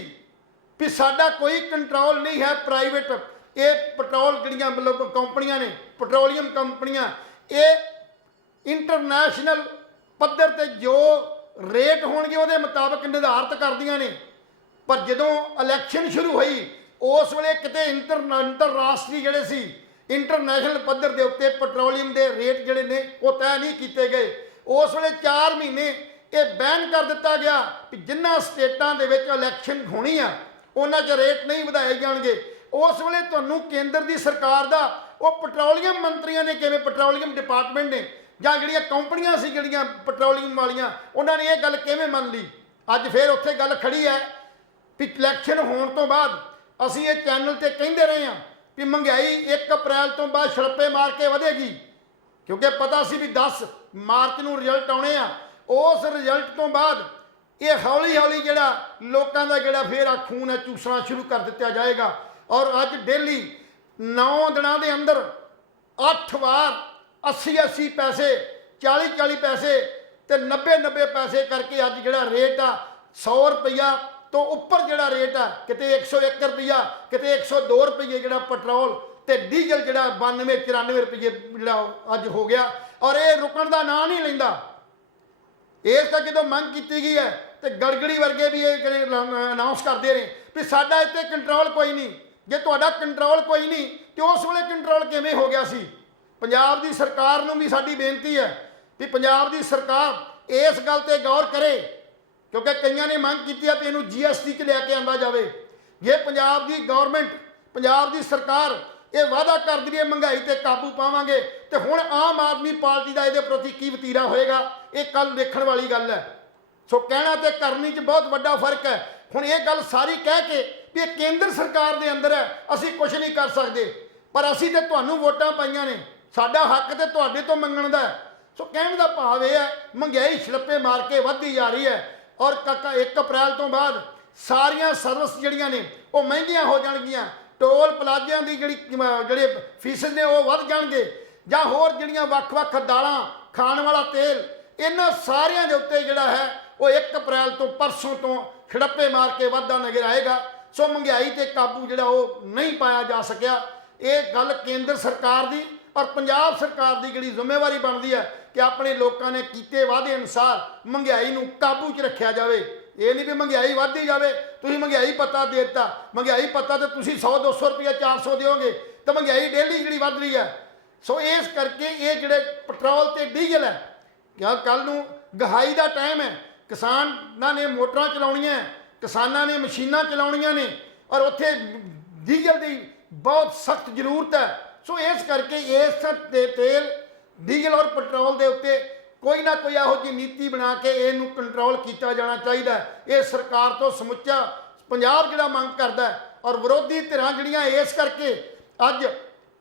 ਵੀ ਸਾਡਾ ਕੋਈ ਕੰਟਰੋਲ ਨਹੀਂ ਹੈ ਪ੍ਰਾਈਵੇਟ ਇਹ ਪੈਟਰੋਲ ਜਿਹੜੀਆਂ ਮਤਲਬ ਕੰਪਨੀਆਂ ਨੇ, ਪੈਟਰੋਲੀਅਮ ਕੰਪਨੀਆਂ, ਇਹ ਇੰਟਰਨੈਸ਼ਨਲ ਪੱਧਰ ਤੇ ਜੋ ਰੇਟ ਹੋਣਗੇ ਉਹਦੇ ਮੁਤਾਬਕ ਨਿਰਧਾਰਿਤ ਕਰਦੀਆਂ ਨੇ। ਪਰ ਜਦੋਂ ਇਲੈਕਸ਼ਨ ਸ਼ੁਰੂ ਹੋਈ ਉਸ ਵੇਲੇ ਕਿਤੇ ਅੰਤਰਰਾਸ਼ਟਰੀ ਜਿਹੜੇ ਸੀ ਇੰਟਰਨੈਸ਼ਨਲ ਪੱਧਰ ਦੇ ਉੱਤੇ ਪੈਟਰੋਲੀਅਮ ਦੇ ਰੇਟ ਜਿਹੜੇ ਨੇ ਉਹ ਤੈਅ ਨਹੀਂ ਕੀਤੇ ਗਏ। ਉਸ ਵੇਲੇ 4 ਮਹੀਨੇ ਇਹ ਬੈਨ ਕਰ ਦਿੱਤਾ ਗਿਆ ਕਿ ਜਿਨ੍ਹਾਂ ਸਟੇਟਾਂ ਦੇ ਵਿੱਚ ਇਲੈਕਸ਼ਨ ਹੋਣੀ ਆ ਉਹਨਾਂ 'ਚ ਰੇਟ ਨਹੀਂ ਵਧਾਏ ਜਾਣਗੇ। ਉਸ ਵੇਲੇ ਤੁਹਾਨੂੰ ਕੇਂਦਰ ਦੀ ਸਰਕਾਰ ਦਾ ਉਹ ਪੈਟਰੋਲੀਅਮ ਮੰਤਰੀਆਂ ਨੇ ਕਿਵੇਂ, ਪੈਟਰੋਲੀਅਮ ਡਿਪਾਰਟਮੈਂਟ ਨੇ ਜਾਂ ਜਿਹੜੀਆਂ ਕੰਪਨੀਆਂ ਸੀ ਜਿਹੜੀਆਂ ਪੈਟਰੋਲੀਅਮ ਵਾਲੀਆਂ, ਉਹਨਾਂ ਨੇ ਇਹ ਗੱਲ ਕਿਵੇਂ ਮੰਨ ਲਈ। ਅੱਜ ਫਿਰ ਉੱਥੇ ਗੱਲ ਖੜੀ ਹੈ ਵੀ ਇਲੈਕਸ਼ਨ ਹੋਣ ਤੋਂ ਬਾਅਦ ਅਸੀਂ ਇਹ ਚੈਨਲ ਤੇ ਕਹਿੰਦੇ ਰਹੇ ਹਾਂ ਵੀ ਮਹਿੰਗਾਈ 1 ਅਪ੍ਰੈਲ ਤੋਂ ਬਾਅਦ ਛੜੱਪੇ ਮਾਰ ਕੇ ਵਧੇਗੀ, ਕਿਉਂਕਿ ਪਤਾ ਸੀ ਵੀ 10 ਮਾਰਚ ਨੂੰ ਰਿਜ਼ਲਟ ਆਉਣੇ ਆ। ਉਸ ਰਿਜ਼ਲਟ ਤੋਂ ਬਾਅਦ ਇਹ ਹੌਲੀ ਹੌਲੀ ਜਿਹੜਾ ਲੋਕਾਂ ਦਾ ਜਿਹੜਾ ਫੇਰ ਆ ਖੂਨ ਹੈ ਚੂਸਣਾ ਸ਼ੁਰੂ ਕਰ ਦਿੱਤਾ ਜਾਏਗਾ। ਔਰ ਅੱਜ ਡੇਲੀ 9 ਦਿਨਾਂ ਦੇ ਅੰਦਰ 8 ਵਾਰ 80 ਪੈਸੇ, 40 ਪੈਸੇ ਤੇ 90 ਪੈਸੇ ਕਰਕੇ ਅੱਜ ਜਿਹੜਾ ਰੇਟ ਆ 100 ਰੁਪਈਆ ਤੋਂ ਉੱਪਰ ਜਿਹੜਾ ਰੇਟ ਆ, ਕਿਤੇ 101 ਰੁਪਈਆ, ਕਿਤੇ 102 ਰੁਪਈਏ ਜਿਹੜਾ ਪੈਟਰੋਲ ਤੇ ਡੀਜ਼ਲ ਜਿਹੜਾ 92-94 ਰੁਪਈਏ ਜਿਹੜਾ ਅੱਜ ਹੋ ਗਿਆ। ਔਰ ਇਹ ਰੁਕਣ ਦਾ ਨਾਂ ਨਹੀਂ ਲੈਂਦਾ। ਇਸ ਤਾਂ ਜਦੋਂ ਮੰਗ ਕੀਤੀ ਗਈ ਹੈ ਤੇ ਗੜਗੜੀ ਵਰਗੇ ਵੀ ਇਹ ਅਨਾਉਂਸ ਕਰਦੇ ਨੇ ਵੀ ਸਾਡਾ ਇੱਥੇ ਕੰਟਰੋਲ ਕੋਈ ਨਹੀਂ। ਜੇ ਤੁਹਾਡਾ ਕੰਟਰੋਲ ਕੋਈ ਨਹੀਂ ਤੇ ਉਸ ਵੇਲੇ ਕੰਟਰੋਲ ਕਿਵੇਂ ਹੋ ਗਿਆ ਸੀ? ਪੰਜਾਬ ਦੀ ਸਰਕਾਰ ਨੂੰ ਵੀ ਸਾਡੀ ਬੇਨਤੀ ਹੈ ਵੀ ਪੰਜਾਬ ਦੀ ਸਰਕਾਰ ਇਸ ਗੱਲ ਤੇ ਗੌਰ ਕਰੇ, ਕਿਉਂਕਿ ਕਈਆਂ ਨੇ ਮੰਗ ਕੀਤੀ ਹੈ ਵੀ ਇਹਨੂੰ GST 'ਚ ਲੈ ਕੇ ਆਂਦਾ ਜਾਵੇ। ਜੇ ਪੰਜਾਬ ਦੀ ਗਵਰਨਮੈਂਟ, ਪੰਜਾਬ ਦੀ ਸਰਕਾਰ ਇਹ ਵਾਅਦਾ ਕਰਦੀ ਹੈ ਮਹਿੰਗਾਈ ਤੇ ਕਾਬੂ ਪਾਵਾਂਗੇ, ਤੇ ਹੁਣ ਆਮ ਆਦਮੀ ਪਾਰਟੀ ਦਾ ਇਹਦੇ ਪ੍ਰਤੀ ਕੀ ਵਤੀਰਾ ਹੋਏਗਾ, ਇਹ ਕੱਲ ਦੇਖਣ ਵਾਲੀ ਗੱਲ ਹੈ। ਸੋ ਕਹਿਣਾ ਤੇ ਕਰਨੀ 'ਚ ਬਹੁਤ ਵੱਡਾ ਫਰਕ ਹੈ। ਹੁਣ ਇਹ ਗੱਲ ਸਾਰੀ ਕਹਿ ਕੇ ਵੀ ਇਹ ਕੇਂਦਰ ਸਰਕਾਰ ਦੇ ਅੰਦਰ ਹੈ, ਅਸੀਂ ਕੁਝ ਨਹੀਂ ਕਰ ਸਕਦੇ, ਪਰ ਅਸੀਂ ਤੇ ਤੁਹਾਨੂੰ ਵੋਟਾਂ ਪਾਈਆਂ ਨੇ, ਸਾਡਾ ਹੱਕ ਤੇ ਤੁਹਾਡੇ ਤੋਂ ਮੰਗਣ ਦਾ ਹੈ। ਸੋ ਕਹਿਣ ਦਾ ਭਾਵ ਇਹ ਹੈ ਮਹਿੰਗਾਈ ਛਿੜੱਪੇ ਮਾਰ ਕੇ ਵੱਧਦੀ ਜਾ ਰਹੀ ਹੈ। ਔਰ 1 ਅਪ੍ਰੈਲ ਤੋਂ ਬਾਅਦ ਸਾਰੀਆਂ ਸਰਵਿਸ ਜਿਹੜੀਆਂ ਨੇ ਉਹ ਮਹਿੰਗੀਆਂ ਹੋ ਜਾਣਗੀਆਂ। ਟੋਲ ਪਲਾਜ਼ਿਆਂ ਦੀ ਜਿਹੜੇ ਫੀਸਦ ਨੇ ਉਹ ਵੱਧ ਜਾਣਗੇ, ਜਾਂ ਹੋਰ ਜਿਹੜੀਆਂ ਵੱਖ-ਵੱਖ ਦਾਲਾਂ, ਖਾਣ ਵਾਲਾ ਤੇਲ, ਇਹਨਾਂ ਸਾਰਿਆਂ ਦੇ ਉੱਤੇ ਜਿਹੜਾ ਹੈ ਉਹ 1 ਅਪ੍ਰੈਲ ਤੋਂ ਪਰਸੋਂ ਤੋਂ ਖਿੜੱਪੇ ਮਾਰ ਕੇ ਵੱਧਦਾ ਨਜ਼ਰ ਆਏਗਾ। ਸੋ ਮਹਿੰਗਾਈ ਤੇ ਕਾਬੂ ਜਿਹੜਾ ਉਹ ਨਹੀਂ ਪਾਇਆ ਜਾ ਸਕਿਆ। ਇਹ ਗੱਲ ਕੇਂਦਰ ਸਰਕਾਰ ਦੀ ਔਰ ਪੰਜਾਬ ਸਰਕਾਰ ਦੀ ਜਿਹੜੀ ਜ਼ਿੰਮੇਵਾਰੀ ਬਣਦੀ ਹੈ ਕਿ ਆਪਣੇ ਲੋਕਾਂ ਨੇ ਕੀਤੇ ਵਾਅਦੇ ਅਨੁਸਾਰ ਮਹਿੰਗਾਈ ਨੂੰ ਕਾਬੂ 'ਚ ਰੱਖਿਆ ਜਾਵੇ। ਇਹ ਨਹੀਂ ਵੀ ਮਹਿੰਗਾਈ ਵੱਧਦੀ ਜਾਵੇ। ਤੁਸੀਂ ਮਹਿੰਗਾਈ ਭੱਤਾ ਦੇ ਦਿੱਤਾ, ਮਹਿੰਗਾਈ ਭੱਤਾ ਤੇ ਤੁਸੀਂ 100-200 ਰੁਪਇਆ 400 ਦਿਓਗੇ ਤਾਂ ਮਹਿੰਗਾਈ ਡੇਲੀ ਜਿਹੜੀ ਵੱਧ ਰਹੀ ਹੈ। ਸੋ ਇਸ ਕਰਕੇ ਇਹ ਜਿਹੜੇ ਪੈਟਰੋਲ ਤੇ ਡੀਜ਼ਲ ਹੈ, ਕਿਆ ਕੱਲ ਨੂੰ ਗਹਾਈ ਦਾ ਟਾਈਮ ਹੈ, ਕਿਸਾਨਾਂ ਨੇ ਮੋਟਰਾਂ ਚਲਾਉਣੀਆਂ, ਕਿਸਾਨਾਂ ਨੇ ਮਸ਼ੀਨਾਂ ਚਲਾਉਣੀਆਂ ਨੇ, ਔਰ ਉੱਥੇ ਡੀਜ਼ਲ ਦੀ ਬਹੁਤ ਸਖਤ ਜ਼ਰੂਰਤ ਹੈ। ਸੋ ਇਸ ਕਰਕੇ ਇਸ ਤੇਲ, ਡੀਜ਼ਲ ਔਰ ਪੈਟਰੋਲ ਦੇ ਉੱਤੇ ਕੋਈ ਨਾ ਕੋਈ ਇਹੋ ਜਿਹੀ ਨੀਤੀ ਬਣਾ ਕੇ ਇਹਨੂੰ ਕੰਟਰੋਲ ਕੀਤਾ ਜਾਣਾ ਚਾਹੀਦਾ। ਇਹ ਸਰਕਾਰ ਤੋਂ ਸਮੁੱਚਾ ਪੰਜਾਬ ਜਿਹੜਾ ਮੰਗ ਕਰਦਾ ਹੈ। ਔਰ ਵਿਰੋਧੀ ਧਿਰਾਂ ਜਿਹੜੀਆਂ ਇਸ ਕਰਕੇ ਅੱਜ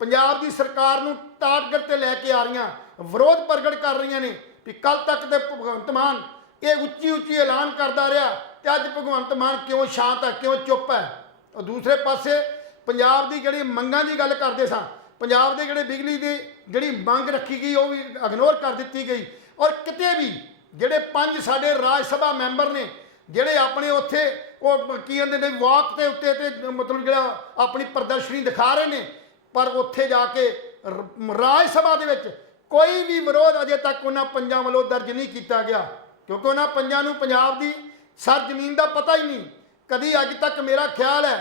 ਪੰਜਾਬ ਦੀ ਸਰਕਾਰ ਨੂੰ ਟਾਰਗੇਟ ਤੇ ਲੈ ਕੇ ਆ ਰਹੀਆਂ, ਵਿਰੋਧ ਪ੍ਰਗਟ ਕਰ ਰਹੀਆਂ ਨੇ ਵੀ ਕੱਲ ਤੱਕ ਤੇ ਭਗਵੰਤ ਮਾਨ ਇਹ ਉੱਚੀ ਐਲਾਨ ਕਰਦਾ ਰਿਹਾ ਤੇ ਅੱਜ ਭਗਵੰਤ ਮਾਨ ਕਿਉਂ ਸ਼ਾਂਤ ਹੈ, ਕਿਉਂ ਚੁੱਪ ਹੈ। ਔਰ ਦੂਸਰੇ ਪਾਸੇ ਪੰਜਾਬ ਦੀ ਜਿਹੜੀ ਮੰਗਾਂ ਦੀ ਗੱਲ ਕਰਦੇ ਸਾਂ, ਪੰਜਾਬ ਦੇ ਜਿਹੜੇ ਬਿਜਲੀ ਦੀ ਜਿਹੜੀ ਮੰਗ ਰੱਖੀ ਗਈ ਉਹ ਵੀ ਇਗਨੋਰ ਕਰ ਦਿੱਤੀ ਗਈ। ਔਰ ਕਿਤੇ ਵੀ ਜਿਹੜੇ 5 ਸਾਡੇ ਰਾਜ ਸਭਾ ਮੈਂਬਰ ਨੇ ਜਿਹੜੇ ਆਪਣੇ ਉੱਥੇ ਉਹ ਕੀ ਕਹਿੰਦੇ ਨੇ ਵਾਕ ਦੇ ਉੱਤੇ ਤੇ ਮਤਲਬ ਜਿਹੜਾ ਆਪਣੀ ਪ੍ਰਦਰਸ਼ਨੀ ਦਿਖਾ ਰਹੇ ਨੇ, ਪਰ ਉੱਥੇ ਜਾ ਕੇ ਰਾਜ ਸਭਾ ਦੇ ਵਿੱਚ ਕੋਈ ਵੀ ਵਿਰੋਧ ਅਜੇ ਤੱਕ ਉਹਨਾਂ ਪੰਜਾਂ ਵੱਲੋਂ ਦਰਜ ਨਹੀਂ ਕੀਤਾ ਗਿਆ, ਕਿਉਂਕਿ ਉਹਨਾਂ ਪੰਜਾਂ ਨੂੰ ਪੰਜਾਬ ਦੀ ਸਰ ਜ਼ਮੀਨ ਦਾ ਪਤਾ ਹੀ ਨਹੀਂ। ਕਦੀ ਅੱਜ ਤੱਕ ਮੇਰਾ ਖਿਆਲ ਹੈ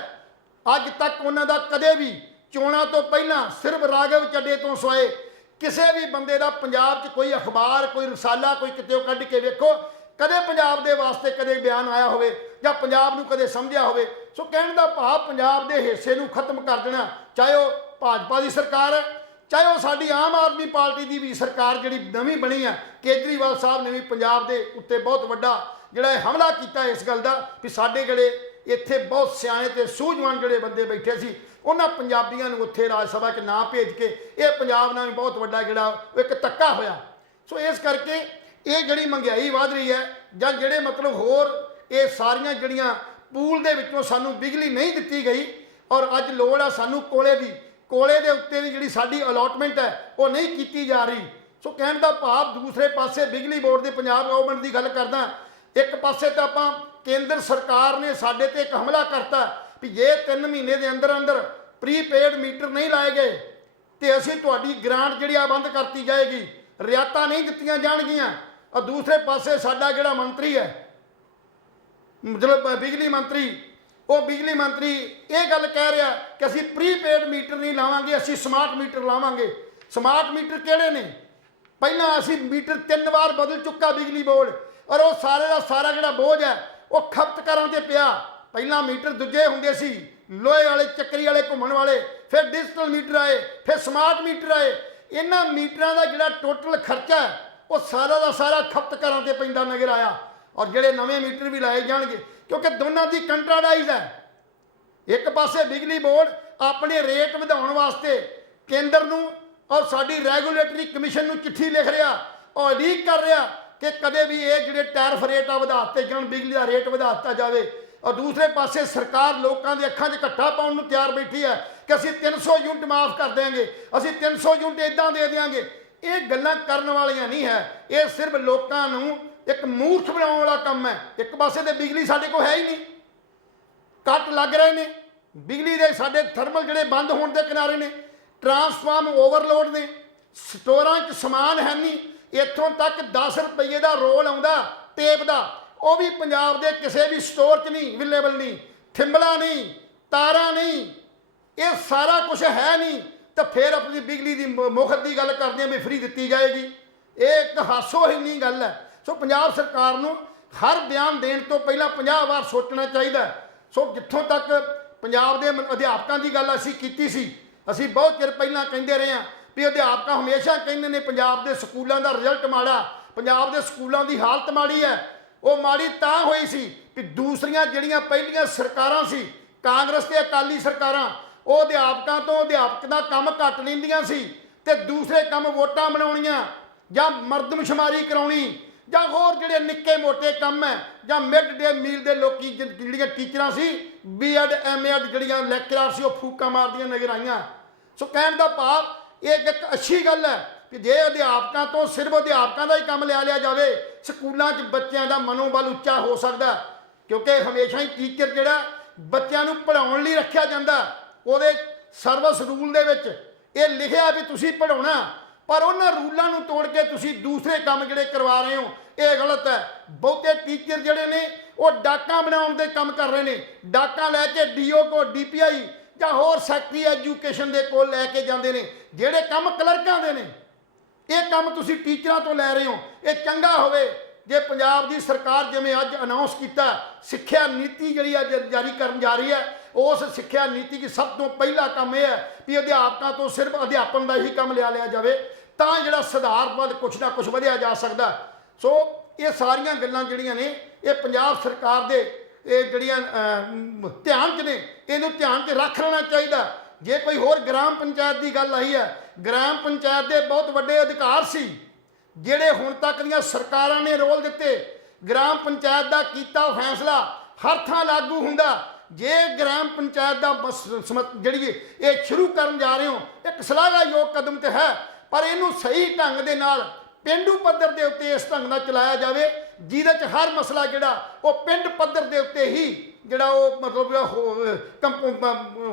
ਅੱਜ ਤੱਕ ਉਹਨਾਂ ਦਾ ਕਦੇ ਵੀ ਚੋਣਾਂ ਤੋਂ ਪਹਿਲਾਂ ਸਿਰਫ ਰਾਘਵ ਚੱਡੇ ਤੋਂ ਸਿਵਾਏ ਕਿਸੇ ਵੀ ਬੰਦੇ ਦਾ ਪੰਜਾਬ 'ਚ ਕੋਈ ਅਖਬਾਰ, ਕੋਈ ਰਸਾਲਾ, ਕੋਈ ਕਿਤੇ ਕੱਢ ਕੇ ਵੇਖੋ ਕਦੇ ਪੰਜਾਬ ਦੇ ਵਾਸਤੇ ਕਦੇ ਬਿਆਨ ਆਇਆ ਹੋਵੇ ਜਾਂ ਪੰਜਾਬ ਨੂੰ ਕਦੇ ਸਮਝਿਆ ਹੋਵੇ। ਸੋ ਕਹਿਣ ਦਾ ਭਾਵ ਪੰਜਾਬ ਦੇ ਹਿੱਸੇ ਨੂੰ ਖਤਮ ਕਰ ਦੇਣਾ, ਚਾਹੇ ਉਹ ਭਾਜਪਾ ਦੀ ਸਰਕਾਰ ਹੈ, ਚਾਹੇ ਉਹ ਸਾਡੀ ਆਮ ਆਦਮੀ ਪਾਰਟੀ ਦੀ ਵੀ ਸਰਕਾਰ ਜਿਹੜੀ ਨਵੀਂ ਬਣੀ ਆ। ਕੇਜਰੀਵਾਲ ਸਾਹਿਬ ਨੇ ਵੀ ਪੰਜਾਬ ਦੇ ਉੱਤੇ ਬਹੁਤ ਵੱਡਾ ਜਿਹੜਾ ਇਹ ਹਮਲਾ ਕੀਤਾ ਇਸ ਗੱਲ ਦਾ ਵੀ ਸਾਡੇ ਜਿਹੜੇ ਇੱਥੇ ਬਹੁਤ ਸਿਆਣੇ ਤੇ ਸੂਝਵਾਨ ਜਿਹੜੇ ਬੰਦੇ ਬੈਠੇ ਸੀ ਉਹਨਾਂ ਪੰਜਾਬੀਆਂ ਨੂੰ ਉੱਥੇ ਰਾਜ ਸਭਾ 'ਚ ਨਾ ਭੇਜ ਕੇ ਇਹ ਪੰਜਾਬ ਨਾਲ ਵੀ ਬਹੁਤ ਵੱਡਾ ਜਿਹੜਾ ਇੱਕ ਧੱਕਾ ਹੋਇਆ। ਸੋ ਇਸ ਕਰਕੇ ਇਹ ਜਿਹੜੀ ਮਹਿੰਗਾਈ ਵੱਧ ਰਹੀ ਹੈ ਜਾਂ ਜਿਹੜੇ ਮਤਲਬ ਹੋਰ ਇਹ ਸਾਰੀਆਂ ਜਿਹੜੀਆਂ ਪੂਲ ਦੇ ਵਿੱਚੋਂ ਸਾਨੂੰ ਬਿਜਲੀ ਨਹੀਂ ਦਿੱਤੀ ਗਈ ਔਰ ਅੱਜ ਲੋੜ ਆ ਸਾਨੂੰ ਕੋਲੇ ਦੇ ਉੱਤੇ ਵੀ ਜਿਹੜੀ ਸਾਡੀ ਅਲਾਟਮੈਂਟ ਹੈ ਉਹ ਨਹੀਂ ਕੀਤੀ ਜਾ ਰਹੀ। ਸੋ ਕਹਿਣ ਦਾ ਭਾਵ ਦੂਸਰੇ ਪਾਸੇ ਬਿਜਲੀ ਬੋਰਡ ਦੇ ਪੰਜਾਬ ਗਵਰਨਮੈਂਟ ਦੀ ਗੱਲ ਕਰਦਾ, ਇੱਕ ਪਾਸੇ ਤਾਂ ਆਪਾਂ ਕੇਂਦਰ ਸਰਕਾਰ ਨੇ ਸਾਡੇ ਤੇ ਇੱਕ ਹਮਲਾ ਕਰਤਾ ਵੀ ਜੇ 3 ਮਹੀਨੇ ਦੇ ਅੰਦਰ ਪ੍ਰੀਪੇਡ ਮੀਟਰ ਨਹੀਂ ਲਾਏ ਗਏ ਤੇ ਅਸੀਂ ਤੁਹਾਡੀ ਗ੍ਰਾਂਟ ਜਿਹੜੀ ਆ ਬੰਦ ਕਰਤੀ ਜਾਏਗੀ, ਰਿਆਇਤਾਂ ਨਹੀਂ ਦਿੱਤੀਆਂ ਜਾਣਗੀਆਂ। ਔਰ ਦੂਸਰੇ ਪਾਸੇ ਸਾਡਾ ਜਿਹੜਾ ਮੰਤਰੀ ਹੈ ਮਤਲਬ ਬਿਜਲੀ ਮੰਤਰੀ, ਉਹ ਬਿਜਲੀ ਮੰਤਰੀ ਇਹ ਗੱਲ ਕਹਿ ਰਿਹਾ ਕਿ ਅਸੀਂ ਪ੍ਰੀਪੇਡ ਮੀਟਰ ਨਹੀਂ ਲਾਵਾਂਗੇ, ਅਸੀਂ ਸਮਾਰਟ ਮੀਟਰ ਲਾਵਾਂਗੇ। ਸਮਾਰਟ ਮੀਟਰ ਕਿਹੜੇ ਨੇ? ਪਹਿਲਾਂ ਅਸੀਂ ਮੀਟਰ 3 ਵਾਰ ਬਦਲ ਚੁੱਕਾ ਬਿਜਲੀ ਬੋਰਡ, ਔਰ ਉਹ ਸਾਰੇ ਦਾ ਸਾਰਾ ਜਿਹੜਾ ਬੋਝ ਹੈ ਉਹ ਖਪਤਕਾਰਾਂ ਤੇ ਪਿਆ। ਪਹਿਲਾਂ ਮੀਟਰ ਦੂਜੇ ਹੁੰਦੇ ਸੀ, ਲੋਹੇ ਵਾਲੇ, ਚੱਕਰੀ ਵਾਲੇ, ਘੁੰਮਣ ਵਾਲੇ, ਫਿਰ ਡਿਜੀਟਲ ਮੀਟਰ ਆਏ, ਫਿਰ ਸਮਾਰਟ ਮੀਟਰ ਆਏ। ਇਹਨਾਂ ਮੀਟਰਾਂ ਦਾ ਜਿਹੜਾ ਟੋਟਲ ਖਰਚਾ ਹੈ ਉਹ ਸਾਰਾ ਦਾ ਸਾਰਾ ਖਪਤਕਾਰਾਂ ਤੇ ਪੈਂਦਾ ਨਜ਼ਰ ਆਇਆ। ਔਰ ਜਿਹੜੇ ਨਵੇਂ ਮੀਟਰ ਵੀ ਲਾਏ ਜਾਣਗੇ ਕਿਉਂਕਿ ਦੋਨਾਂ ਦੀ ਕੰਟਰਾਡਾਈਜ਼ ਹੈ। ਇੱਕ ਪਾਸੇ ਬਿਜਲੀ ਬੋਰਡ ਆਪਣੇ ਰੇਟ ਵਧਾਉਣ ਵਾਸਤੇ ਕੇਂਦਰ ਨੂੰ ਔਰ ਸਾਡੀ ਰੈਗੂਲੇਟਰੀ ਕਮਿਸ਼ਨ ਨੂੰ ਚਿੱਠੀ ਲਿਖ ਰਿਹਾ ਔਰ ਲੀਕ ਕਰ ਰਿਹਾ ਕਿ ਕਦੇ ਵੀ ਇਹ ਜਿਹੜੇ ਟੈਰਿਫ ਰੇਟ ਆ ਵਧਾ ਦਿੱਤੇ ਜਾਣ, ਬਿਜਲੀ ਦਾ ਰੇਟ ਵਧਾ ਦਿੱਤਾ ਜਾਵੇ। ਔਰ ਦੂਸਰੇ ਪਾਸੇ ਸਰਕਾਰ ਲੋਕਾਂ ਦੇ ਅੱਖਾਂ 'ਚ ਘੱਟਾ ਪਾਉਣ ਨੂੰ ਤਿਆਰ ਬੈਠੀ ਹੈ ਕਿ ਅਸੀਂ 300 ਯੂਨਿਟ ਮਾਫ ਕਰ ਦੇਵਾਂਗੇ, ਅਸੀਂ 300 ਯੂਨਿਟ ਇਦਾਂ ਦੇ ਦਿਆਂਗੇ। ਇਹ ਗੱਲਾਂ ਕਰਨ ਵਾਲੀਆਂ ਨਹੀਂ ਹੈ, ਇਹ ਸਿਰਫ ਲੋਕਾਂ ਨੂੰ ਇੱਕ ਮੂਰਖ ਬਣਾਉਣ ਵਾਲਾ ਕੰਮ ਹੈ। ਇੱਕ ਪਾਸੇ ਤੇ ਬਿਜਲੀ ਸਾਡੇ ਕੋਲ ਹੈ ਹੀ ਨਹੀਂ, ਕੱਟ ਲੱਗ ਰਹੇ ਨੇ, ਬਿਜਲੀ ਦੇ ਸਾਡੇ ਥਰਮਲ ਜਿਹੜੇ ਬੰਦ ਹੋਣ ਦੇ ਕਿਨਾਰੇ ਨੇ, ਟਰਾਂਸਫਾਰਮ ਓਵਰਲੋਡ ਨੇ, ਸਟੋਰਾਂ 'ਚ ਸਮਾਨ ਹੈ ਨਹੀਂ, ਇੱਥੋਂ ਤੱਕ 10 ਰੁਪਏ ਦਾ ਰੋਲ ਆਉਂਦਾ ਟੇਪ ਦਾ, ਉਹ ਵੀ ਪੰਜਾਬ ਦੇ ਕਿਸੇ ਵੀ ਸਟੋਰ 'ਚ ਨਹੀਂ ਅਵੇਲੇਬਲ, ਨਹੀਂ ਥਿੰਬਲਾ ਨਹੀਂ, ਤਾਰਾਂ ਨਹੀਂ, ਇਹ ਸਾਰਾ ਕੁਝ ਹੈ ਨਹੀਂ। ਤਾਂ ਫਿਰ ਆਪਣੀ ਬਿਜਲੀ ਦੀ ਮੁਫਤ ਦੀ ਗੱਲ ਕਰਦੇ ਆ ਵੀ ਫ੍ਰੀ ਦਿੱਤੀ ਜਾਏਗੀ, ਇਹ ਇੱਕ ਹਾਸੋਹੀਣੀ ਗੱਲ ਹੈ। ਸੋ ਪੰਜਾਬ ਸਰਕਾਰ ਨੂੰ ਹਰ ਬਿਆਨ ਦੇਣ ਤੋਂ ਪਹਿਲਾਂ 50 ਵਾਰ ਸੋਚਣਾ ਚਾਹੀਦਾ। ਸੋ ਜਿੱਥੋਂ ਤੱਕ ਪੰਜਾਬ ਦੇ ਅਧਿਆਪਕਾਂ ਦੀ ਗੱਲ ਅਸੀਂ ਕੀਤੀ ਸੀ, ਅਸੀਂ ਬਹੁਤ ਚਿਰ ਪਹਿਲਾਂ ਕਹਿੰਦੇ ਰਹੇ ਹਾਂ ਵੀ ਅਧਿਆਪਕ ਹਮੇਸ਼ਾ ਕਹਿੰਦੇ ਨੇ ਪੰਜਾਬ ਦੇ ਸਕੂਲਾਂ ਦਾ ਰਿਜ਼ਲਟ ਮਾੜਾ, ਪੰਜਾਬ ਦੇ ਸਕੂਲਾਂ ਦੀ ਹਾਲਤ ਮਾੜੀ ਹੈ। ਉਹ ਮਾੜੀ ਤਾਂ ਹੋਈ ਸੀ ਕਿ ਦੂਸਰੀਆਂ ਜਿਹੜੀਆਂ ਪਹਿਲੀਆਂ ਸਰਕਾਰਾਂ ਸੀ, ਕਾਂਗਰਸ ਤੇ ਅਕਾਲੀ ਸਰਕਾਰਾਂ, ਉਹ ਅਧਿਆਪਕਾਂ ਤੋਂ ਅਧਿਆਪਕ ਦਾ ਕੰਮ ਘੱਟ ਲੈਂਦੀਆਂ ਸੀ ਤੇ ਦੂਸਰੇ ਕੰਮ ਵੋਟਾਂ ਬਣਾਉਣੀਆਂ ਜਾਂ ਮਰਦਮਸ਼ੁਮਾਰੀ ਕਰਾਉਣੀ ਜਾਂ ਹੋਰ ਜਿਹੜੇ ਨਿੱਕੇ ਮੋਟੇ ਕੰਮ ਹੈ, ਜਾਂ ਮਿਡ ਡੇ ਮੀਲ ਦੇ ਲੋਕੀ ਜਿਹੜੀਆਂ ਟੀਚਰਾਂ ਸੀ, ਬੀਐਡ ਐਮਐਡ ਜਿਹੜੀਆਂ ਲੈਕਚਰਰ ਸੀ, ਉਹ ਫੂਕਾਂ ਮਾਰਦੀਆਂ ਨਜ਼ਰ ਆਈਆਂ। ਸੋ ਕਹਿਣ ਦਾ ਭਾਵ ਇਹ ਇੱਕ ਅੱਛੀ ਗੱਲ ਹੈ ਕਿ ਜੇ ਅਧਿਆਪਕਾਂ ਤੋਂ ਸਿਰਫ ਅਧਿਆਪਕਾਂ ਦਾ ਹੀ ਕੰਮ ਲਿਆ ਜਾਵੇ, ਸਕੂਲਾਂ 'ਚ ਬੱਚਿਆਂ ਦਾ ਮਨੋਬਲ ਉੱਚਾ ਹੋ ਸਕਦਾ। ਕਿਉਂਕਿ ਹਮੇਸ਼ਾ ਹੀ ਟੀਚਰ ਜਿਹੜਾ ਬੱਚਿਆਂ ਨੂੰ ਪੜ੍ਹਾਉਣ ਲਈ ਰੱਖਿਆ ਜਾਂਦਾ, ਉਹਦੇ ਸਰਵਿਸ ਰੂਲ ਦੇ ਵਿੱਚ ਇਹ ਲਿਖਿਆ ਵੀ ਤੁਸੀਂ ਪੜ੍ਹਾਉਣਾ, ਪਰ ਉਹਨਾਂ ਰੂਲਾਂ ਨੂੰ ਤੋੜ ਕੇ ਤੁਸੀਂ ਦੂਸਰੇ ਕੰਮ ਜਿਹੜੇ ਕਰਵਾ ਰਹੇ ਹੋ, ਇਹ ਗਲਤ ਹੈ। ਬਹੁਤੇ ਟੀਚਰ ਜਿਹੜੇ ਨੇ ਉਹ ਡਾਕਾਂ ਬਣਾਉਣ ਦੇ ਕੰਮ ਕਰ ਰਹੇ ਨੇ, ਡਾਕਾਂ ਲੈ ਕੇ ਡੀਓ ਕੋ ਡੀਪੀਆਈ ਜਾਂ ਹੋਰ ਸੈਕਟਰੀ ਐਜੂਕੇਸ਼ਨ ਦੇ ਕੋਲ ਲੈ ਕੇ ਜਾਂਦੇ ਨੇ, ਜਿਹੜੇ ਕੰਮ ਕਲਰਕਾਂ ਦੇ ਨੇ। ਇਹ ਕੰਮ ਤੁਸੀਂ ਟੀਚਰਾਂ ਤੋਂ ਲੈ ਰਹੇ ਹੋ। ਇਹ ਚੰਗਾ ਹੋਵੇ ਜੇ ਪੰਜਾਬ ਦੀ ਸਰਕਾਰ ਜਿਵੇਂ ਅੱਜ ਅਨਾਉਂਸ ਕੀਤਾ ਸਿੱਖਿਆ ਨੀਤੀ ਜਿਹੜੀ ਆ ਜਾਰੀ ਕਰਨ ਜਾ ਰਹੀ ਹੈ, ਉਸ ਸਿੱਖਿਆ ਨੀਤੀ ਦੀ ਸਭ ਤੋਂ ਪਹਿਲਾ ਕੰਮ ਇਹ ਹੈ ਵੀ ਅਧਿਆਪਕਾਂ ਤੋਂ ਸਿਰਫ ਅਧਿਆਪਨ ਦਾ ਹੀ ਕੰਮ ਲਿਆ ਜਾਵੇ, ਤਾਂ ਜਿਹੜਾ ਸੁਧਾਰ ਵੱਲ ਕੁਛ ਨਾ ਕੁਛ ਵਧਿਆ ਜਾ ਸਕਦਾ। ਸੋ ਇਹ ਸਾਰੀਆਂ ਗੱਲਾਂ ਜਿਹੜੀਆਂ ਨੇ ਇਹ ਪੰਜਾਬ ਸਰਕਾਰ ਦੇ ਇਹ ਜਿਹੜੀਆਂ ਧਿਆਨ 'ਚ ਨੇ, ਇਹਨੂੰ ਧਿਆਨ 'ਚ ਰੱਖ ਲੈਣਾ ਚਾਹੀਦਾ। ਜੇ ਕੋਈ ਹੋਰ ਗ੍ਰਾਮ ਪੰਚਾਇਤ ਦੀ ਗੱਲ ਆਈ ਹੈ, ਗ੍ਰਾਮ ਪੰਚਾਇਤ ਦੇ ਬਹੁਤ ਵੱਡੇ ਅਧਿਕਾਰ ਸੀ ਜਿਹੜੇ ਹੁਣ ਤੱਕ ਦੀਆਂ ਸਰਕਾਰਾਂ ਨੇ ਰੋਲ ਦਿੱਤੇ। ਗ੍ਰਾਮ ਪੰਚਾਇਤ ਦਾ ਕੀਤਾ ਫੈਸਲਾ ਹਰ ਥਾਂ ਲਾਗੂ ਹੁੰਦਾ। ਜੇ ਗ੍ਰਾਮ ਪੰਚਾਇਤ ਦਾ ਜਿਹੜੀ ਇਹ ਸ਼ੁਰੂ ਕਰਨ ਜਾ ਰਹੇ ਹੋ, ਇੱਕ ਸ਼ਲਾਘਾਯੋਗ ਕਦਮ ਤੇ ਹੈ, ਪਰ ਇਹਨੂੰ ਸਹੀ ਢੰਗ ਦੇ ਨਾਲ ਪੇਂਡੂ ਪੱਧਰ ਦੇ ਉੱਤੇ ਇਸ ਢੰਗ ਨਾਲ ਚਲਾਇਆ ਜਾਵੇ ਜਿਹਦੇ 'ਚ ਹਰ ਮਸਲਾ ਜਿਹੜਾ ਉਹ ਪਿੰਡ ਪੱਧਰ ਦੇ ਉੱਤੇ ਹੀ ਜਿਹੜਾ ਉਹ ਮਤਲਬ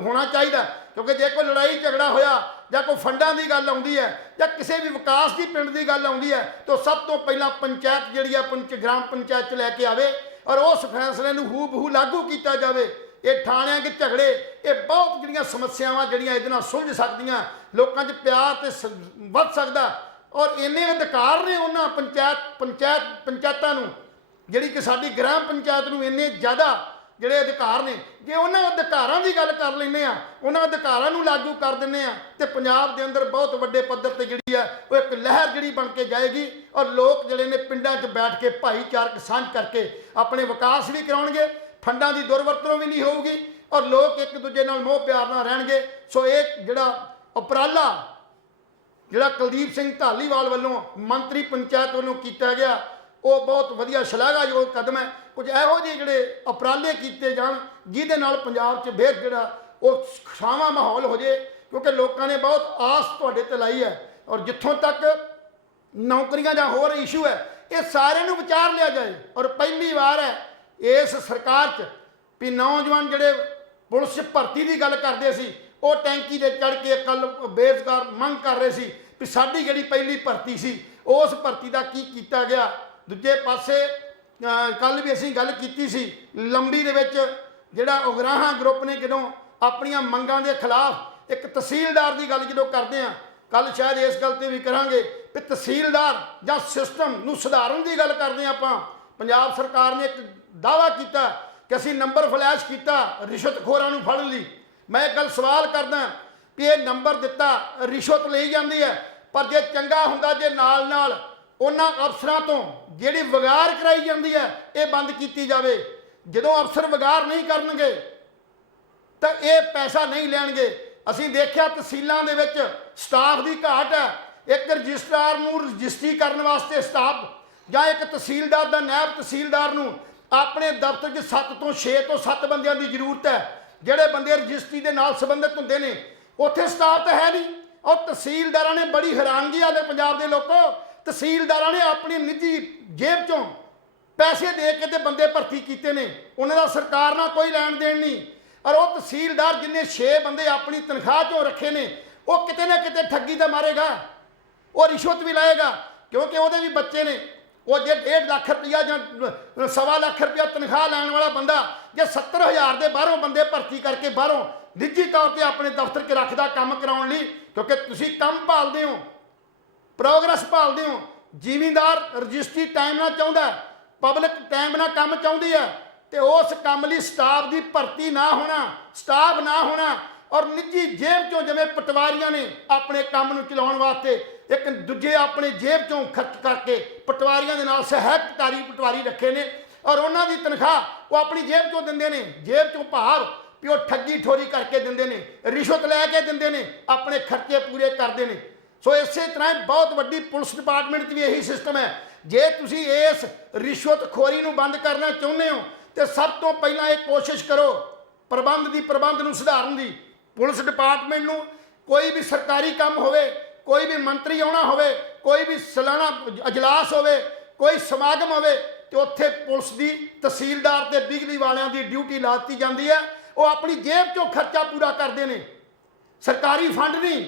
ਹੋਣਾ ਚਾਹੀਦਾ। ਕਿਉਂਕਿ ਜੇ ਕੋਈ ਲੜਾਈ ਝਗੜਾ ਹੋਇਆ ਜਾਂ ਕੋਈ ਫੰਡਾਂ ਦੀ ਗੱਲ ਆਉਂਦੀ ਹੈ ਜਾਂ ਕਿਸੇ ਵੀ ਵਿਕਾਸ ਦੀ ਪਿੰਡ ਦੀ ਗੱਲ ਆਉਂਦੀ ਹੈ, ਤਾਂ ਸਭ ਤੋਂ ਪਹਿਲਾਂ ਪੰਚਾਇਤ ਜਿਹੜੀ ਆ ਗ੍ਰਾਮ ਪੰਚਾਇਤ 'ਚ ਲੈ ਕੇ ਆਵੇ ਔਰ ਉਸ ਫੈਸਲੇ ਨੂੰ ਹੂ ਬਹੂ ਲਾਗੂ ਕੀਤਾ ਜਾਵੇ। ਇਹ ਥਾਣਿਆਂ ਦੇ ਝਗੜੇ, ਇਹ ਬਹੁਤ ਜਿਹੜੀਆਂ ਸਮੱਸਿਆਵਾਂ ਜਿਹੜੀਆਂ ਇਹਦੇ ਨਾਲ ਸੁਲਝ ਸਕਦੀਆਂ, ਲੋਕਾਂ 'ਚ ਪਿਆਰ ਤੇ ਵੱਧ ਸਕਦਾ। ਔਰ ਇੰਨੇ ਅਧਿਕਾਰ ਨੇ ਉਹਨਾਂ ਪੰਚਾਇਤਾਂ ਨੂੰ, ਜਿਹੜੀ ਕਿ ਸਾਡੀ ਗ੍ਰਾਮ ਪੰਚਾਇਤ ਨੂੰ ਇੰਨੇ ਜ਼ਿਆਦਾ ਜਿਹੜੇ ਅਧਿਕਾਰ ਨੇ। ਜੇ ਉਹਨਾਂ ਅਧਿਕਾਰਾਂ ਦੀ ਗੱਲ ਕਰ ਲੈਂਦੇ ਆ, ਉਹਨਾਂ ਅਧਿਕਾਰਾਂ ਨੂੰ ਲਾਗੂ ਕਰ ਦਿੰਦੇ ਆ, ਤੇ ਪੰਜਾਬ ਦੇ ਅੰਦਰ ਬਹੁਤ ਵੱਡੇ ਪੱਧਰ ਤੇ ਜਿਹੜੀ ਆ ਉਹ ਇੱਕ ਲਹਿਰ ਜਿਹੜੀ ਬਣ ਕੇ ਜਾਏਗੀ ਔਰ ਲੋਕ ਜਿਹੜੇ ਨੇ ਪਿੰਡਾਂ 'ਚ ਬੈਠ ਕੇ ਭਾਈਚਾਰਕ ਸਾਂਝ ਕਰਕੇ ਆਪਣੇ ਵਿਕਾਸ ਵੀ ਕਰਾਉਣਗੇ, ਫੰਡਾਂ ਦੀ ਦੁਰਵਰਤੋਂ ਵੀ ਨਹੀਂ ਹੋਊਗੀ ਔਰ ਲੋਕ ਇੱਕ ਦੂਜੇ ਨਾਲ ਮੋਹ ਪਿਆਰ ਨਾਲ ਰਹਿਣਗੇ। ਸੋ ਇਹ ਜਿਹੜਾ ਉਪਰਾਲਾ ਜਿਹੜਾ ਕੁਲਦੀਪ ਸਿੰਘ ਧਾਲੀਵਾਲ ਵੱਲੋਂ ਮੰਤਰੀ ਪੰਚਾਇਤ ਵੱਲੋਂ ਕੀਤਾ ਗਿਆ, ਉਹ ਬਹੁਤ ਵਧੀਆ ਸ਼ਲਾਘਾਯੋਗ ਕਦਮ ਹੈ। ਕੁਝ ਇਹੋ ਜਿਹੇ ਜਿਹੜੇ ਉਪਰਾਲੇ ਕੀਤੇ ਜਾਣ ਜਿਹਦੇ ਨਾਲ ਪੰਜਾਬ 'ਚ ਫਿਰ ਜਿਹੜਾ ਉਹ ਛਾਵਾਂ ਮਾਹੌਲ ਹੋ ਜੇ, ਕਿਉਂਕਿ ਲੋਕਾਂ ਨੇ ਬਹੁਤ ਆਸ ਤੁਹਾਡੇ ਤੇ ਲਾਈ ਹੈ। ਔਰ ਜਿੱਥੋਂ ਤੱਕ ਨੌਕਰੀਆਂ ਜਾਂ ਹੋਰ ਇਸ਼ੂ ਹੈ, ਇਹ ਸਾਰਿਆਂ ਨੂੰ ਵਿਚਾਰ ਲਿਆ ਜਾਏ। ਔਰ ਪਹਿਲੀ ਵਾਰ ਹੈ ਇਸ ਸਰਕਾਰ 'ਚ ਵੀ ਨੌਜਵਾਨ ਜਿਹੜੇ ਪੁਲਿਸ ਭਰਤੀ ਦੀ ਗੱਲ ਕਰਦੇ ਸੀ, ਉਹ ਟੈਂਕੀ ਦੇ ਚੜ੍ਹ ਕੇ ਕੱਲ ਬੇਰੁਜ਼ਗਾਰ ਮੰਗ ਕਰ ਰਹੇ ਸੀ ਵੀ ਸਾਡੀ ਜਿਹੜੀ ਪਹਿਲੀ ਭਰਤੀ ਸੀ ਉਸ ਭਰਤੀ ਦਾ ਕੀ ਕੀਤਾ ਗਿਆ। ਦੂਜੇ ਪਾਸੇ ਕੱਲ ਵੀ ਅਸੀਂ ਗੱਲ ਕੀਤੀ ਸੀ ਲੰਬੀ ਦੇ ਵਿੱਚ ਜਿਹੜਾ ਉਗਰਾਹਾਂ ਗਰੁੱਪ ਨੇ ਜਦੋਂ ਆਪਣੀਆਂ ਮੰਗਾਂ ਦੇ ਖਿਲਾਫ ਇੱਕ ਤਹਿਸੀਲਦਾਰ ਦੀ ਗੱਲ ਜਦੋਂ ਕਰਦੇ ਆ, ਕੱਲ ਸ਼ਾਇਦ ਇਸ ਗੱਲ ਤੇ ਵੀ ਕਰਾਂਗੇ ਵੀ ਤਹਿਸੀਲਦਾਰ ਜਾਂ ਸਿਸਟਮ ਨੂੰ ਸੁਧਾਰਨ ਦੀ ਗੱਲ ਕਰਦੇ ਆ ਆਪਾਂ। ਪੰਜਾਬ ਸਰਕਾਰ ਨੇ ਇੱਕ ਦਾਅਵਾ ਕੀਤਾ ਕਿ ਅਸੀਂ ਨੰਬਰ ਫਲੈਸ਼ ਕੀਤਾ ਰਿਸ਼ਵਤਖੋਰਾਂ ਨੂੰ ਫੜਨ ਲਈ। ਮੈਂ ਇੱਕ ਗੱਲ ਸਵਾਲ ਕਰਦਾ ਵੀ ਇਹ ਨੰਬਰ ਦਿੱਤਾ, ਰਿਸ਼ਵਤ ਲਈ ਜਾਂਦੀ ਹੈ, ਪਰ ਜੇ ਚੰਗਾ ਹੁੰਦਾ ਜੇ ਨਾਲ ਨਾਲ ਉਹਨਾਂ ਅਫਸਰਾਂ ਤੋਂ ਜਿਹੜੀ ਵਿਗਾੜ ਕਰਾਈ ਜਾਂਦੀ ਹੈ ਇਹ ਬੰਦ ਕੀਤੀ ਜਾਵੇ। ਜਦੋਂ ਅਫਸਰ ਵਿਗਾੜ ਨਹੀਂ ਕਰਨਗੇ ਤਾਂ ਇਹ ਪੈਸਾ ਨਹੀਂ ਲੈਣਗੇ। ਅਸੀਂ ਦੇਖਿਆ ਤਹਿਸੀਲਾਂ ਦੇ ਵਿੱਚ ਸਟਾਫ ਦੀ ਘਾਟ ਹੈ। ਇੱਕ ਰਜਿਸਟਰਾਰ ਨੂੰ ਰਜਿਸਟਰੀ ਕਰਨ ਵਾਸਤੇ ਸਟਾਫ, ਜਾਂ ਇੱਕ ਤਹਿਸੀਲਦਾਰ ਦਾ ਨਾਇਬ ਤਹਿਸੀਲਦਾਰ ਨੂੰ ਆਪਣੇ ਦਫ਼ਤਰ 'ਚ 7 ਤੋਂ 6 ਤੋਂ 7 ਬੰਦਿਆਂ ਦੀ ਜ਼ਰੂਰਤ ਹੈ, ਜਿਹੜੇ ਬੰਦੇ ਰਜਿਸਟਰੀ ਦੇ ਨਾਲ ਸੰਬੰਧਿਤ ਹੁੰਦੇ ਨੇ। ਉੱਥੇ ਸਟਾਫ ਤਾਂ ਹੈ ਨਹੀਂ। ਉਹ ਤਹਿਸੀਲਦਾਰਾਂ ਨੇ, ਬੜੀ ਹੈਰਾਨਗੀ ਵਾਲੇ ਪੰਜਾਬ ਦੇ ਲੋਕੋ, ਤਹਿਸੀਲਦਾਰਾਂ ਨੇ ਆਪਣੀ ਨਿੱਜੀ ਜੇਬ 'ਚੋਂ ਪੈਸੇ ਦੇ ਕੇ ਤੇ ਬੰਦੇ ਭਰਤੀ ਕੀਤੇ ਨੇ। ਉਹਨਾਂ ਦਾ ਸਰਕਾਰ ਨਾਲ ਕੋਈ ਲੈਣ ਦੇਣ ਨਹੀਂ। ਔਰ ਉਹ ਤਹਿਸੀਲਦਾਰ ਜਿੰਨੇ 6 ਬੰਦੇ ਆਪਣੀ ਤਨਖਾਹ 'ਚੋਂ ਰੱਖੇ ਨੇ, ਉਹ ਕਿਤੇ ਨਾ ਕਿਤੇ ਠੱਗੀ ਤਾਂ ਮਾਰੇਗਾ, ਉਹ ਰਿਸ਼ਵਤ ਵੀ ਲਾਏਗਾ, ਕਿਉਂਕਿ ਉਹਦੇ ਵੀ ਬੱਚੇ ਨੇ। ਉਹ ਜੇ 1.5 ਲੱਖ ਰੁਪਈਆ ਜਾਂ 1.25 ਲੱਖ ਰੁਪਈਆ ਤਨਖਾਹ ਲੈਣ ਵਾਲਾ ਬੰਦਾ ਜੇ 70,000 ਦੇ ਬਾਹਰੋਂ ਬੰਦੇ ਭਰਤੀ ਕਰਕੇ ਬਾਹਰੋਂ ਨਿੱਜੀ ਤੌਰ ਤੇ ਆਪਣੇ ਦਫ਼ਤਰ 'ਚ ਰੱਖਦਾ ਕੰਮ ਕਰਾਉਣ ਲਈ, ਕਿਉਂਕਿ ਤੁਸੀਂ ਕੰਮ ਭਾਲਦੇ ਹੋ, ਪ੍ਰੋਗਰੈਸ ਭਾਲਦੇ ਹੋ। ਜ਼ਿਮੀਂਦਾਰ ਰਜਿਸਟਰੀ ਟਾਈਮ ਨਾਲ ਚਾਹੁੰਦਾ, ਪਬਲਿਕ ਟਾਈਮ ਨਾਲ ਕੰਮ ਚਾਹੁੰਦੀ ਹੈ, ਤੇ ਉਸ ਕੰਮ ਲਈ ਸਟਾਫ ਦੀ ਭਰਤੀ ਨਾ ਹੋਣਾ, ਸਟਾਫ ਨਾ ਹੋਣਾ, ਔਰ ਨਿੱਜੀ ਜੇਬ ਚੋਂ ਜਿਵੇਂ ਪਟਵਾਰੀਆਂ ਨੇ ਆਪਣੇ ਕੰਮ ਨੂੰ ਚਲਾਉਣ ਵਾਸਤੇ ਇੱਕ ਦੂਜੇ ਆਪਣੇ ਜੇਬ ਚੋਂ ਖਰਚ ਕਰਕੇ ਪਟਵਾਰੀਆਂ ਦੇ ਨਾਲ ਸਹਾਇਕਕਾਰੀ ਪਟਵਾਰੀ ਰੱਖੇ ਨੇ, ਔਰ ਉਹਨਾਂ ਦੀ ਤਨਖਾਹ ਉਹ ਆਪਣੀ ਜੇਬ ਚੋਂ ਦਿੰਦੇ ਨੇ। ਜੇਬ ਚੋਂ ਭਾਵ ਵੀ ਉਹ ਠੱਗੀ ਠੋਰੀ ਕਰਕੇ ਦਿੰਦੇ ਨੇ, ਰਿਸ਼ਵਤ ਲੈ ਕੇ ਦਿੰਦੇ ਨੇ, ਆਪਣੇ ਖਰਚੇ ਪੂਰੇ ਕਰਦੇ ਨੇ। ਸੋ ਇਸੇ ਤਰ੍ਹਾਂ ਬਹੁਤ ਵੱਡੀ ਪੁਲਿਸ ਡਿਪਾਰਟਮੈਂਟ 'ਚ ਵੀ ਇਹੀ ਸਿਸਟਮ ਹੈ। ਜੇ ਤੁਸੀਂ ਇਸ ਰਿਸ਼ਵਤਖੋਰੀ ਨੂੰ ਬੰਦ ਕਰਨਾ ਚਾਹੁੰਦੇ ਹੋ ਤੇ ਸਭ ਤੋਂ ਪਹਿਲਾਂ ਇਹ ਕੋਸ਼ਿਸ਼ ਕਰੋ ਪ੍ਰਬੰਧ ਨੂੰ ਸੁਧਾਰਨ ਦੀ। ਪੁਲਿਸ ਡਿਪਾਰਟਮੈਂਟ ਨੂੰ ਕੋਈ ਵੀ ਸਰਕਾਰੀ ਕੰਮ ਹੋਵੇ, ਕੋਈ ਵੀ ਮੰਤਰੀ ਆਉਣਾ ਹੋਵੇ, ਕੋਈ ਵੀ ਸਾਲਾਨਾ ਅਜਲਾਸ ਹੋਵੇ, ਕੋਈ ਸਮਾਗਮ ਹੋਵੇ, ਤੇ ਉੱਥੇ ਪੁਲਿਸ ਦੀ, ਤਹਿਸੀਲਦਾਰ ਤੇ ਬਿਜਲੀ ਵਾਲਿਆਂ ਦੀ ਡਿਊਟੀ ਲਾ ਦਿੱਤੀ ਜਾਂਦੀ ਹੈ। ਉਹ ਆਪਣੀ ਜੇਬ 'ਚੋਂ ਖਰਚਾ ਪੂਰਾ ਕਰਦੇ ਨੇ, ਸਰਕਾਰੀ ਫੰਡ ਨਹੀਂ।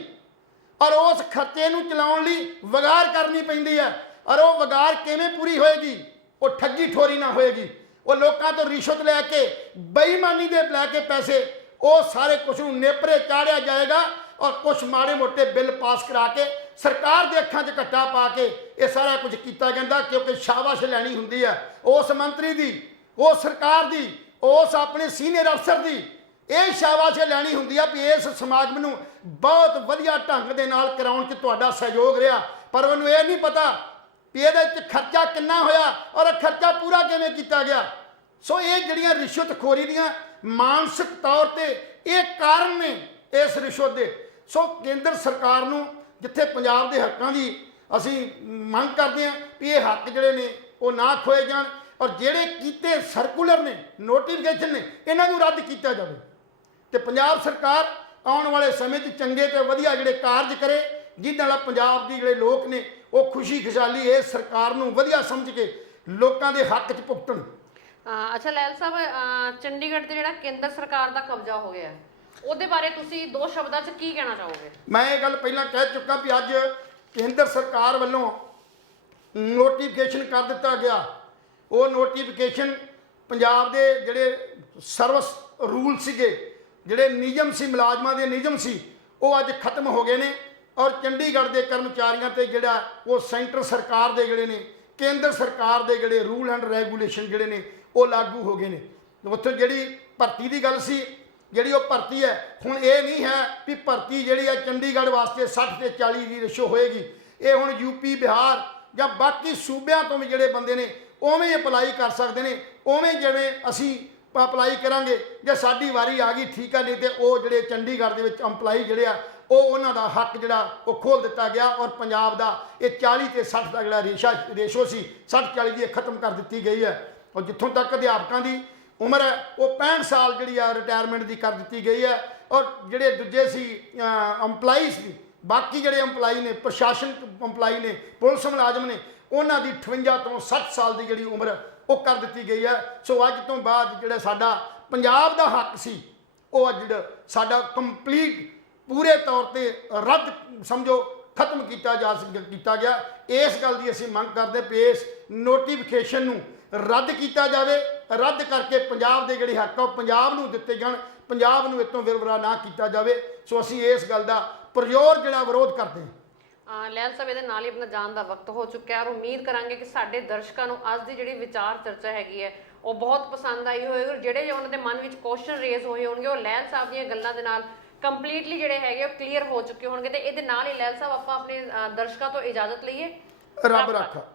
ਔਰ ਉਸ ਖਰਚੇ ਨੂੰ ਚਲਾਉਣ ਲਈ ਵਗਾਰ ਕਰਨੀ ਪੈਂਦੀ ਹੈ। ਔਰ ਉਹ ਵਗਾਰ ਕਿਵੇਂ ਪੂਰੀ ਹੋਏਗੀ? ਉਹ ਠੱਗੀ ਠੋਰੀ ਨਾ ਹੋਏਗੀ, ਉਹ ਲੋਕਾਂ ਤੋਂ ਰਿਸ਼ਵਤ ਲੈ ਕੇ, ਬੇਈਮਾਨੀ ਦੇ ਲੈ ਕੇ ਪੈਸੇ, ਉਹ ਸਾਰੇ ਕੁਝ ਨੂੰ ਨੇਪਰੇ ਚਾੜਿਆ ਜਾਏਗਾ। ਔਰ ਕੁਝ ਮਾੜੇ ਮੋਟੇ ਬਿੱਲ ਪਾਸ ਕਰਾ ਕੇ ਸਰਕਾਰ ਦੇ ਅੱਖਾਂ 'ਚ ਘੱਟਾ ਪਾ ਕੇ ਇਹ ਸਾਰਾ ਕੁਝ ਕੀਤਾ ਜਾਂਦਾ, ਕਿਉਂਕਿ ਸ਼ਾਬਾਸ਼ ਲੈਣੀ ਹੁੰਦੀ ਹੈ ਉਸ ਮੰਤਰੀ ਦੀ, ਉਸ ਸਰਕਾਰ ਦੀ, ਉਸ ਆਪਣੇ ਸੀਨੀਅਰ ਅਫਸਰ ਦੀ। ਇਹ ਸ਼ਾਬਾਸ਼ ਲੈਣੀ ਹੁੰਦੀ ਆ ਵੀ ਇਸ ਸਮਾਗਮ ਨੂੰ ਬਹੁਤ ਵਧੀਆ ਢੰਗ ਦੇ ਨਾਲ ਕਰਾਉਣ 'ਚ ਤੁਹਾਡਾ ਸਹਿਯੋਗ ਰਿਹਾ। ਪਰ ਉਹਨੂੰ ਇਹ ਨਹੀਂ ਪਤਾ ਵੀ ਇਹਦੇ 'ਚ ਖਰਚਾ ਕਿੰਨਾ ਹੋਇਆ ਔਰ ਖਰਚਾ ਪੂਰਾ ਕਿਵੇਂ ਕੀਤਾ ਗਿਆ। ਸੋ ਇਹ ਜਿਹੜੀਆਂ ਰਿਸ਼ਵਤਖੋਰੀ ਦੀਆਂ ਮਾਨਸਿਕ ਤੌਰ ਤੇ ਇਹ ਕਾਰਨ ਨੇ ਇਸ ਰਿਸ਼ਵਤ ਦੇ। ਸੋ ਕੇਂਦਰ ਸਰਕਾਰ ਨੂੰ, ਜਿੱਥੇ ਪੰਜਾਬ ਦੇ ਹੱਕਾਂ ਦੀ ਅਸੀਂ ਮੰਗ ਕਰਦੇ ਹਾਂ ਵੀ ਇਹ ਹੱਕ ਜਿਹੜੇ ਨੇ ਉਹ ਨਾ ਖੋਏ ਜਾਣ, ਔਰ ਜਿਹੜੇ ਕੀਤੇ ਸਰਕੂਲਰ ਨੇ, ਨੋਟੀਫਿਕੇਸ਼ਨ ਨੇ, ਇਹਨਾਂ ਨੂੰ ਰੱਦ ਕੀਤਾ ਜਾਵੇ, ਤੇ ਪੰਜਾਬ ਸਰਕਾਰ ਆਉਣ ਵਾਲੇ ਸਮੇਂ 'ਚ ਚੰਗੇ ਤੇ ਵਧੀਆ ਜਿਹੜੇ ਕਾਰਜ ਕਰੇ, ਜਿਹਦੇ ਨਾਲ ਪੰਜਾਬ ਦੇ ਜਿਹੜੇ ਲੋਕ ਨੇ ਉਹ ਖੁਸ਼ੀ ਖੁਸ਼ਹਾਲੀ ਇਸ ਸਰਕਾਰ ਨੂੰ ਵਧੀਆ ਸਮਝ ਕੇ ਲੋਕਾਂ ਦੇ ਹੱਕ 'ਚ ਭੁਗਤਣ। ਅੱਛਾ ਲੈਲ ਸਾਹਿਬ, ਚੰਡੀਗੜ੍ਹ ਤੇ ਜਿਹੜਾ ਕੇਂਦਰ ਸਰਕਾਰ ਦਾ ਕਬਜ਼ਾ ਹੋ ਗਿਆ, ਉਹਦੇ ਬਾਰੇ ਤੁਸੀਂ 2 ਸ਼ਬਦਾਂ 'ਚ ਕੀ ਕਹਿਣਾ ਚਾਹੋਗੇ? ਮੈਂ ਇਹ ਗੱਲ ਪਹਿਲਾਂ ਕਹਿ ਚੁੱਕਾ ਵੀ ਅੱਜ ਕੇਂਦਰ ਸਰਕਾਰ ਵੱਲੋਂ ਨੋਟੀਫਿਕੇਸ਼ਨ ਕਰ ਦਿੱਤਾ ਗਿਆ। ਉਹ ਨੋਟੀਫਿਕੇਸ਼ਨ ਪੰਜਾਬ ਦੇ ਜਿਹੜੇ ਸਰਵਿਸ ਰੂਲ ਸੀਗੇ, ਜਿਹੜੇ ਨਿਯਮ ਸੀ, ਮੁਲਾਜ਼ਮਾਂ ਦੇ ਨਿਯਮ ਸੀ, ਉਹ ਅੱਜ ਖਤਮ ਹੋ ਗਏ ਨੇ। ਔਰ ਚੰਡੀਗੜ੍ਹ ਦੇ ਕਰਮਚਾਰੀਆਂ ਤੇ ਜਿਹੜਾ ਉਹ ਸੈਂਟਰ ਸਰਕਾਰ ਦੇ ਜਿਹੜੇ ਨੇ, ਕੇਂਦਰ ਸਰਕਾਰ ਦੇ ਜਿਹੜੇ ਰੂਲ ਐਂਡ ਰੈਗੂਲੇਸ਼ਨ ਜਿਹੜੇ ਨੇ ਉਹ ਲਾਗੂ ਹੋ ਗਏ ਨੇ। ਉੱਥੇ ਜਿਹੜੀ ਭਰਤੀ ਦੀ ਗੱਲ ਸੀ, ਜਿਹੜੀ ਉਹ ਭਰਤੀ ਹੈ, ਹੁਣ ਇਹ ਨਹੀਂ ਹੈ ਵੀ ਭਰਤੀ ਜਿਹੜੀ ਹੈ ਚੰਡੀਗੜ੍ਹ ਵਾਸਤੇ 60 ਤੇ 40 ਦੀ ਰੇਸ਼ੋ ਹੋਏਗੀ। ਇਹ ਹੁਣ ਯੂਪੀ, ਬਿਹਾਰ ਜਾਂ ਬਾਕੀ ਸੂਬਿਆਂ ਤੋਂ ਵੀ ਜਿਹੜੇ ਬੰਦੇ ਨੇ ਉਵੇਂ ਅਪਲਾਈ ਕਰ ਸਕਦੇ ਨੇ। ਉਵੇਂ ਜਿਵੇਂ ਅਸੀਂ ਅਪਲਾਈ ਕਰਾਂਗੇ, ਜੇ ਸਾਡੀ ਵਾਰੀ ਆ ਗਈ ਠੀਕ ਆ, ਨਹੀਂ ਤੇ ਉਹ ਜਿਹੜੇ ਚੰਡੀਗੜ੍ਹ ਦੇ ਵਿੱਚ ਅੰਪਲਾਈ ਜਿਹੜੇ ਆ ਉਹ ਉਹਨਾਂ ਦਾ ਹੱਕ ਜਿਹੜਾ ਉਹ ਖੋਲ੍ਹ ਦਿੱਤਾ ਗਿਆ। ਔਰ ਪੰਜਾਬ ਦਾ ਇਹ 40 ਤੇ 60 ਦਾ ਜਿਹੜਾ ਰੇਸ਼ੋ ਸੀ, 60-40 ਦੀ ਇਹ ਖਤਮ ਕਰ ਦਿੱਤੀ ਗਈ ਹੈ। ਔਰ ਜਿੱਥੋਂ ਤੱਕ ਅਧਿਆਪਕਾਂ ਦੀ ਉਮਰ ਹੈ ਉਹ 65 ਸਾਲ ਜਿਹੜੀ ਆ ਰਿਟਾਇਰਮੈਂਟ ਦੀ ਕਰ ਦਿੱਤੀ ਗਈ ਹੈ। ਔਰ ਜਿਹੜੇ ਦੂਜੇ ਸੀ ਅੰਪਲਾਈਜ਼ ਦੀ, ਬਾਕੀ ਜਿਹੜੇ ਅੰਪਲਾਈ ਨੇ, ਪ੍ਰਸ਼ਾਸਨਿਕ ਅੰਪਲਾਈ ਨੇ, ਪੁਲਿਸ ਮੁਲਾਜ਼ਮ ਨੇ, ਉਹਨਾਂ ਦੀ 58 ਤੋਂ 60 ਸਾਲ ਦੀ ਜਿਹੜੀ ਉਮਰ ਉਹ ਕਰ ਦਿੱਤੀ ਗਈ ਹੈ। ਸੋ ਅੱਜ ਤੋਂ ਬਾਅਦ ਜਿਹੜਾ ਸਾਡਾ ਪੰਜਾਬ ਦਾ ਹੱਕ ਸੀ ਉਹ ਅੱਜ ਸਾਡਾ ਕੰਪਲੀਟ ਪੂਰੇ ਤੌਰ ਤੇ ਰੱਦ ਸਮਝੋ ਖਤਮ ਕੀਤਾ ਗਿਆ। ਇਸ ਗੱਲ ਦੀ ਅਸੀਂ ਮੰਗ ਕਰਦੇ ਵੀ ਇਸ ਨੋਟੀਫਿਕੇਸ਼ਨ ਨੂੰ ਰੱਦ ਕੀਤਾ ਜਾਵੇ। ਰੱਦ ਕਰਕੇ ਪੰਜਾਬ ਦੇ ਜਿਹੜੇ ਹੱਕ ਆ ਉਹ ਪੰਜਾਬ ਨੂੰ ਦਿੱਤੇ ਜਾਣ, ਪੰਜਾਬ ਨੂੰ ਇਤੋਂ ਵਿਰਵਰਾ ਨਾ ਕੀਤਾ ਜਾਵੇ। ਸੋ ਅਸੀਂ ਇਸ ਗੱਲ ਦਾ ਪ੍ਰਯੋਰ ਜਿਹੜਾ ਵਿਰੋਧ ਕਰਦੇ ਹਾਂ। ਲੈਲ ਸਾਹਿਬ, ਇਹਦੇ ਨਾਲ ਹੀ ਆਪਣਾ ਜਾਣ ਦਾ ਵਕਤ ਹੋ ਚੁੱਕਿਆ, ਔਰ ਉਮੀਦ ਕਰਾਂਗੇ ਕਿ ਸਾਡੇ ਦਰਸ਼ਕਾਂ ਨੂੰ ਅੱਜ ਦੀ ਜਿਹੜੀ ਵਿਚਾਰ ਚਰਚਾ ਹੈਗੀ ਹੈ ਉਹ ਬਹੁਤ ਪਸੰਦ ਆਈ ਹੋਏਗੀ। ਔਰ ਜਿਹੜੇ ਉਹਨਾਂ ਦੇ ਮਨ ਵਿੱਚ ਕੁਐਸਚਨ ਰੇਜ਼ ਹੋਏ ਹੋਣਗੇ ਉਹ ਲੈਲ ਸਾਹਿਬ ਦੀਆਂ ਗੱਲਾਂ ਦੇ ਨਾਲ ਕੰਪਲੀਟਲੀ ਜਿਹੜੇ ਹੈਗੇ ਉਹ ਕਲੀਅਰ ਹੋ ਚੁੱਕੇ ਹੋਣਗੇ। ਤੇ ਇਹਦੇ ਨਾਲ ਹੀ ਲੈਲ ਸਾਹਿਬ ਆਪਾਂ ਆਪਣੇ ਦਰਸ਼ਕਾਂ ਤੋਂ ਇਜਾਜ਼ਤ ਲਈਏ। ਰੱਬ ਰੱਖਾ।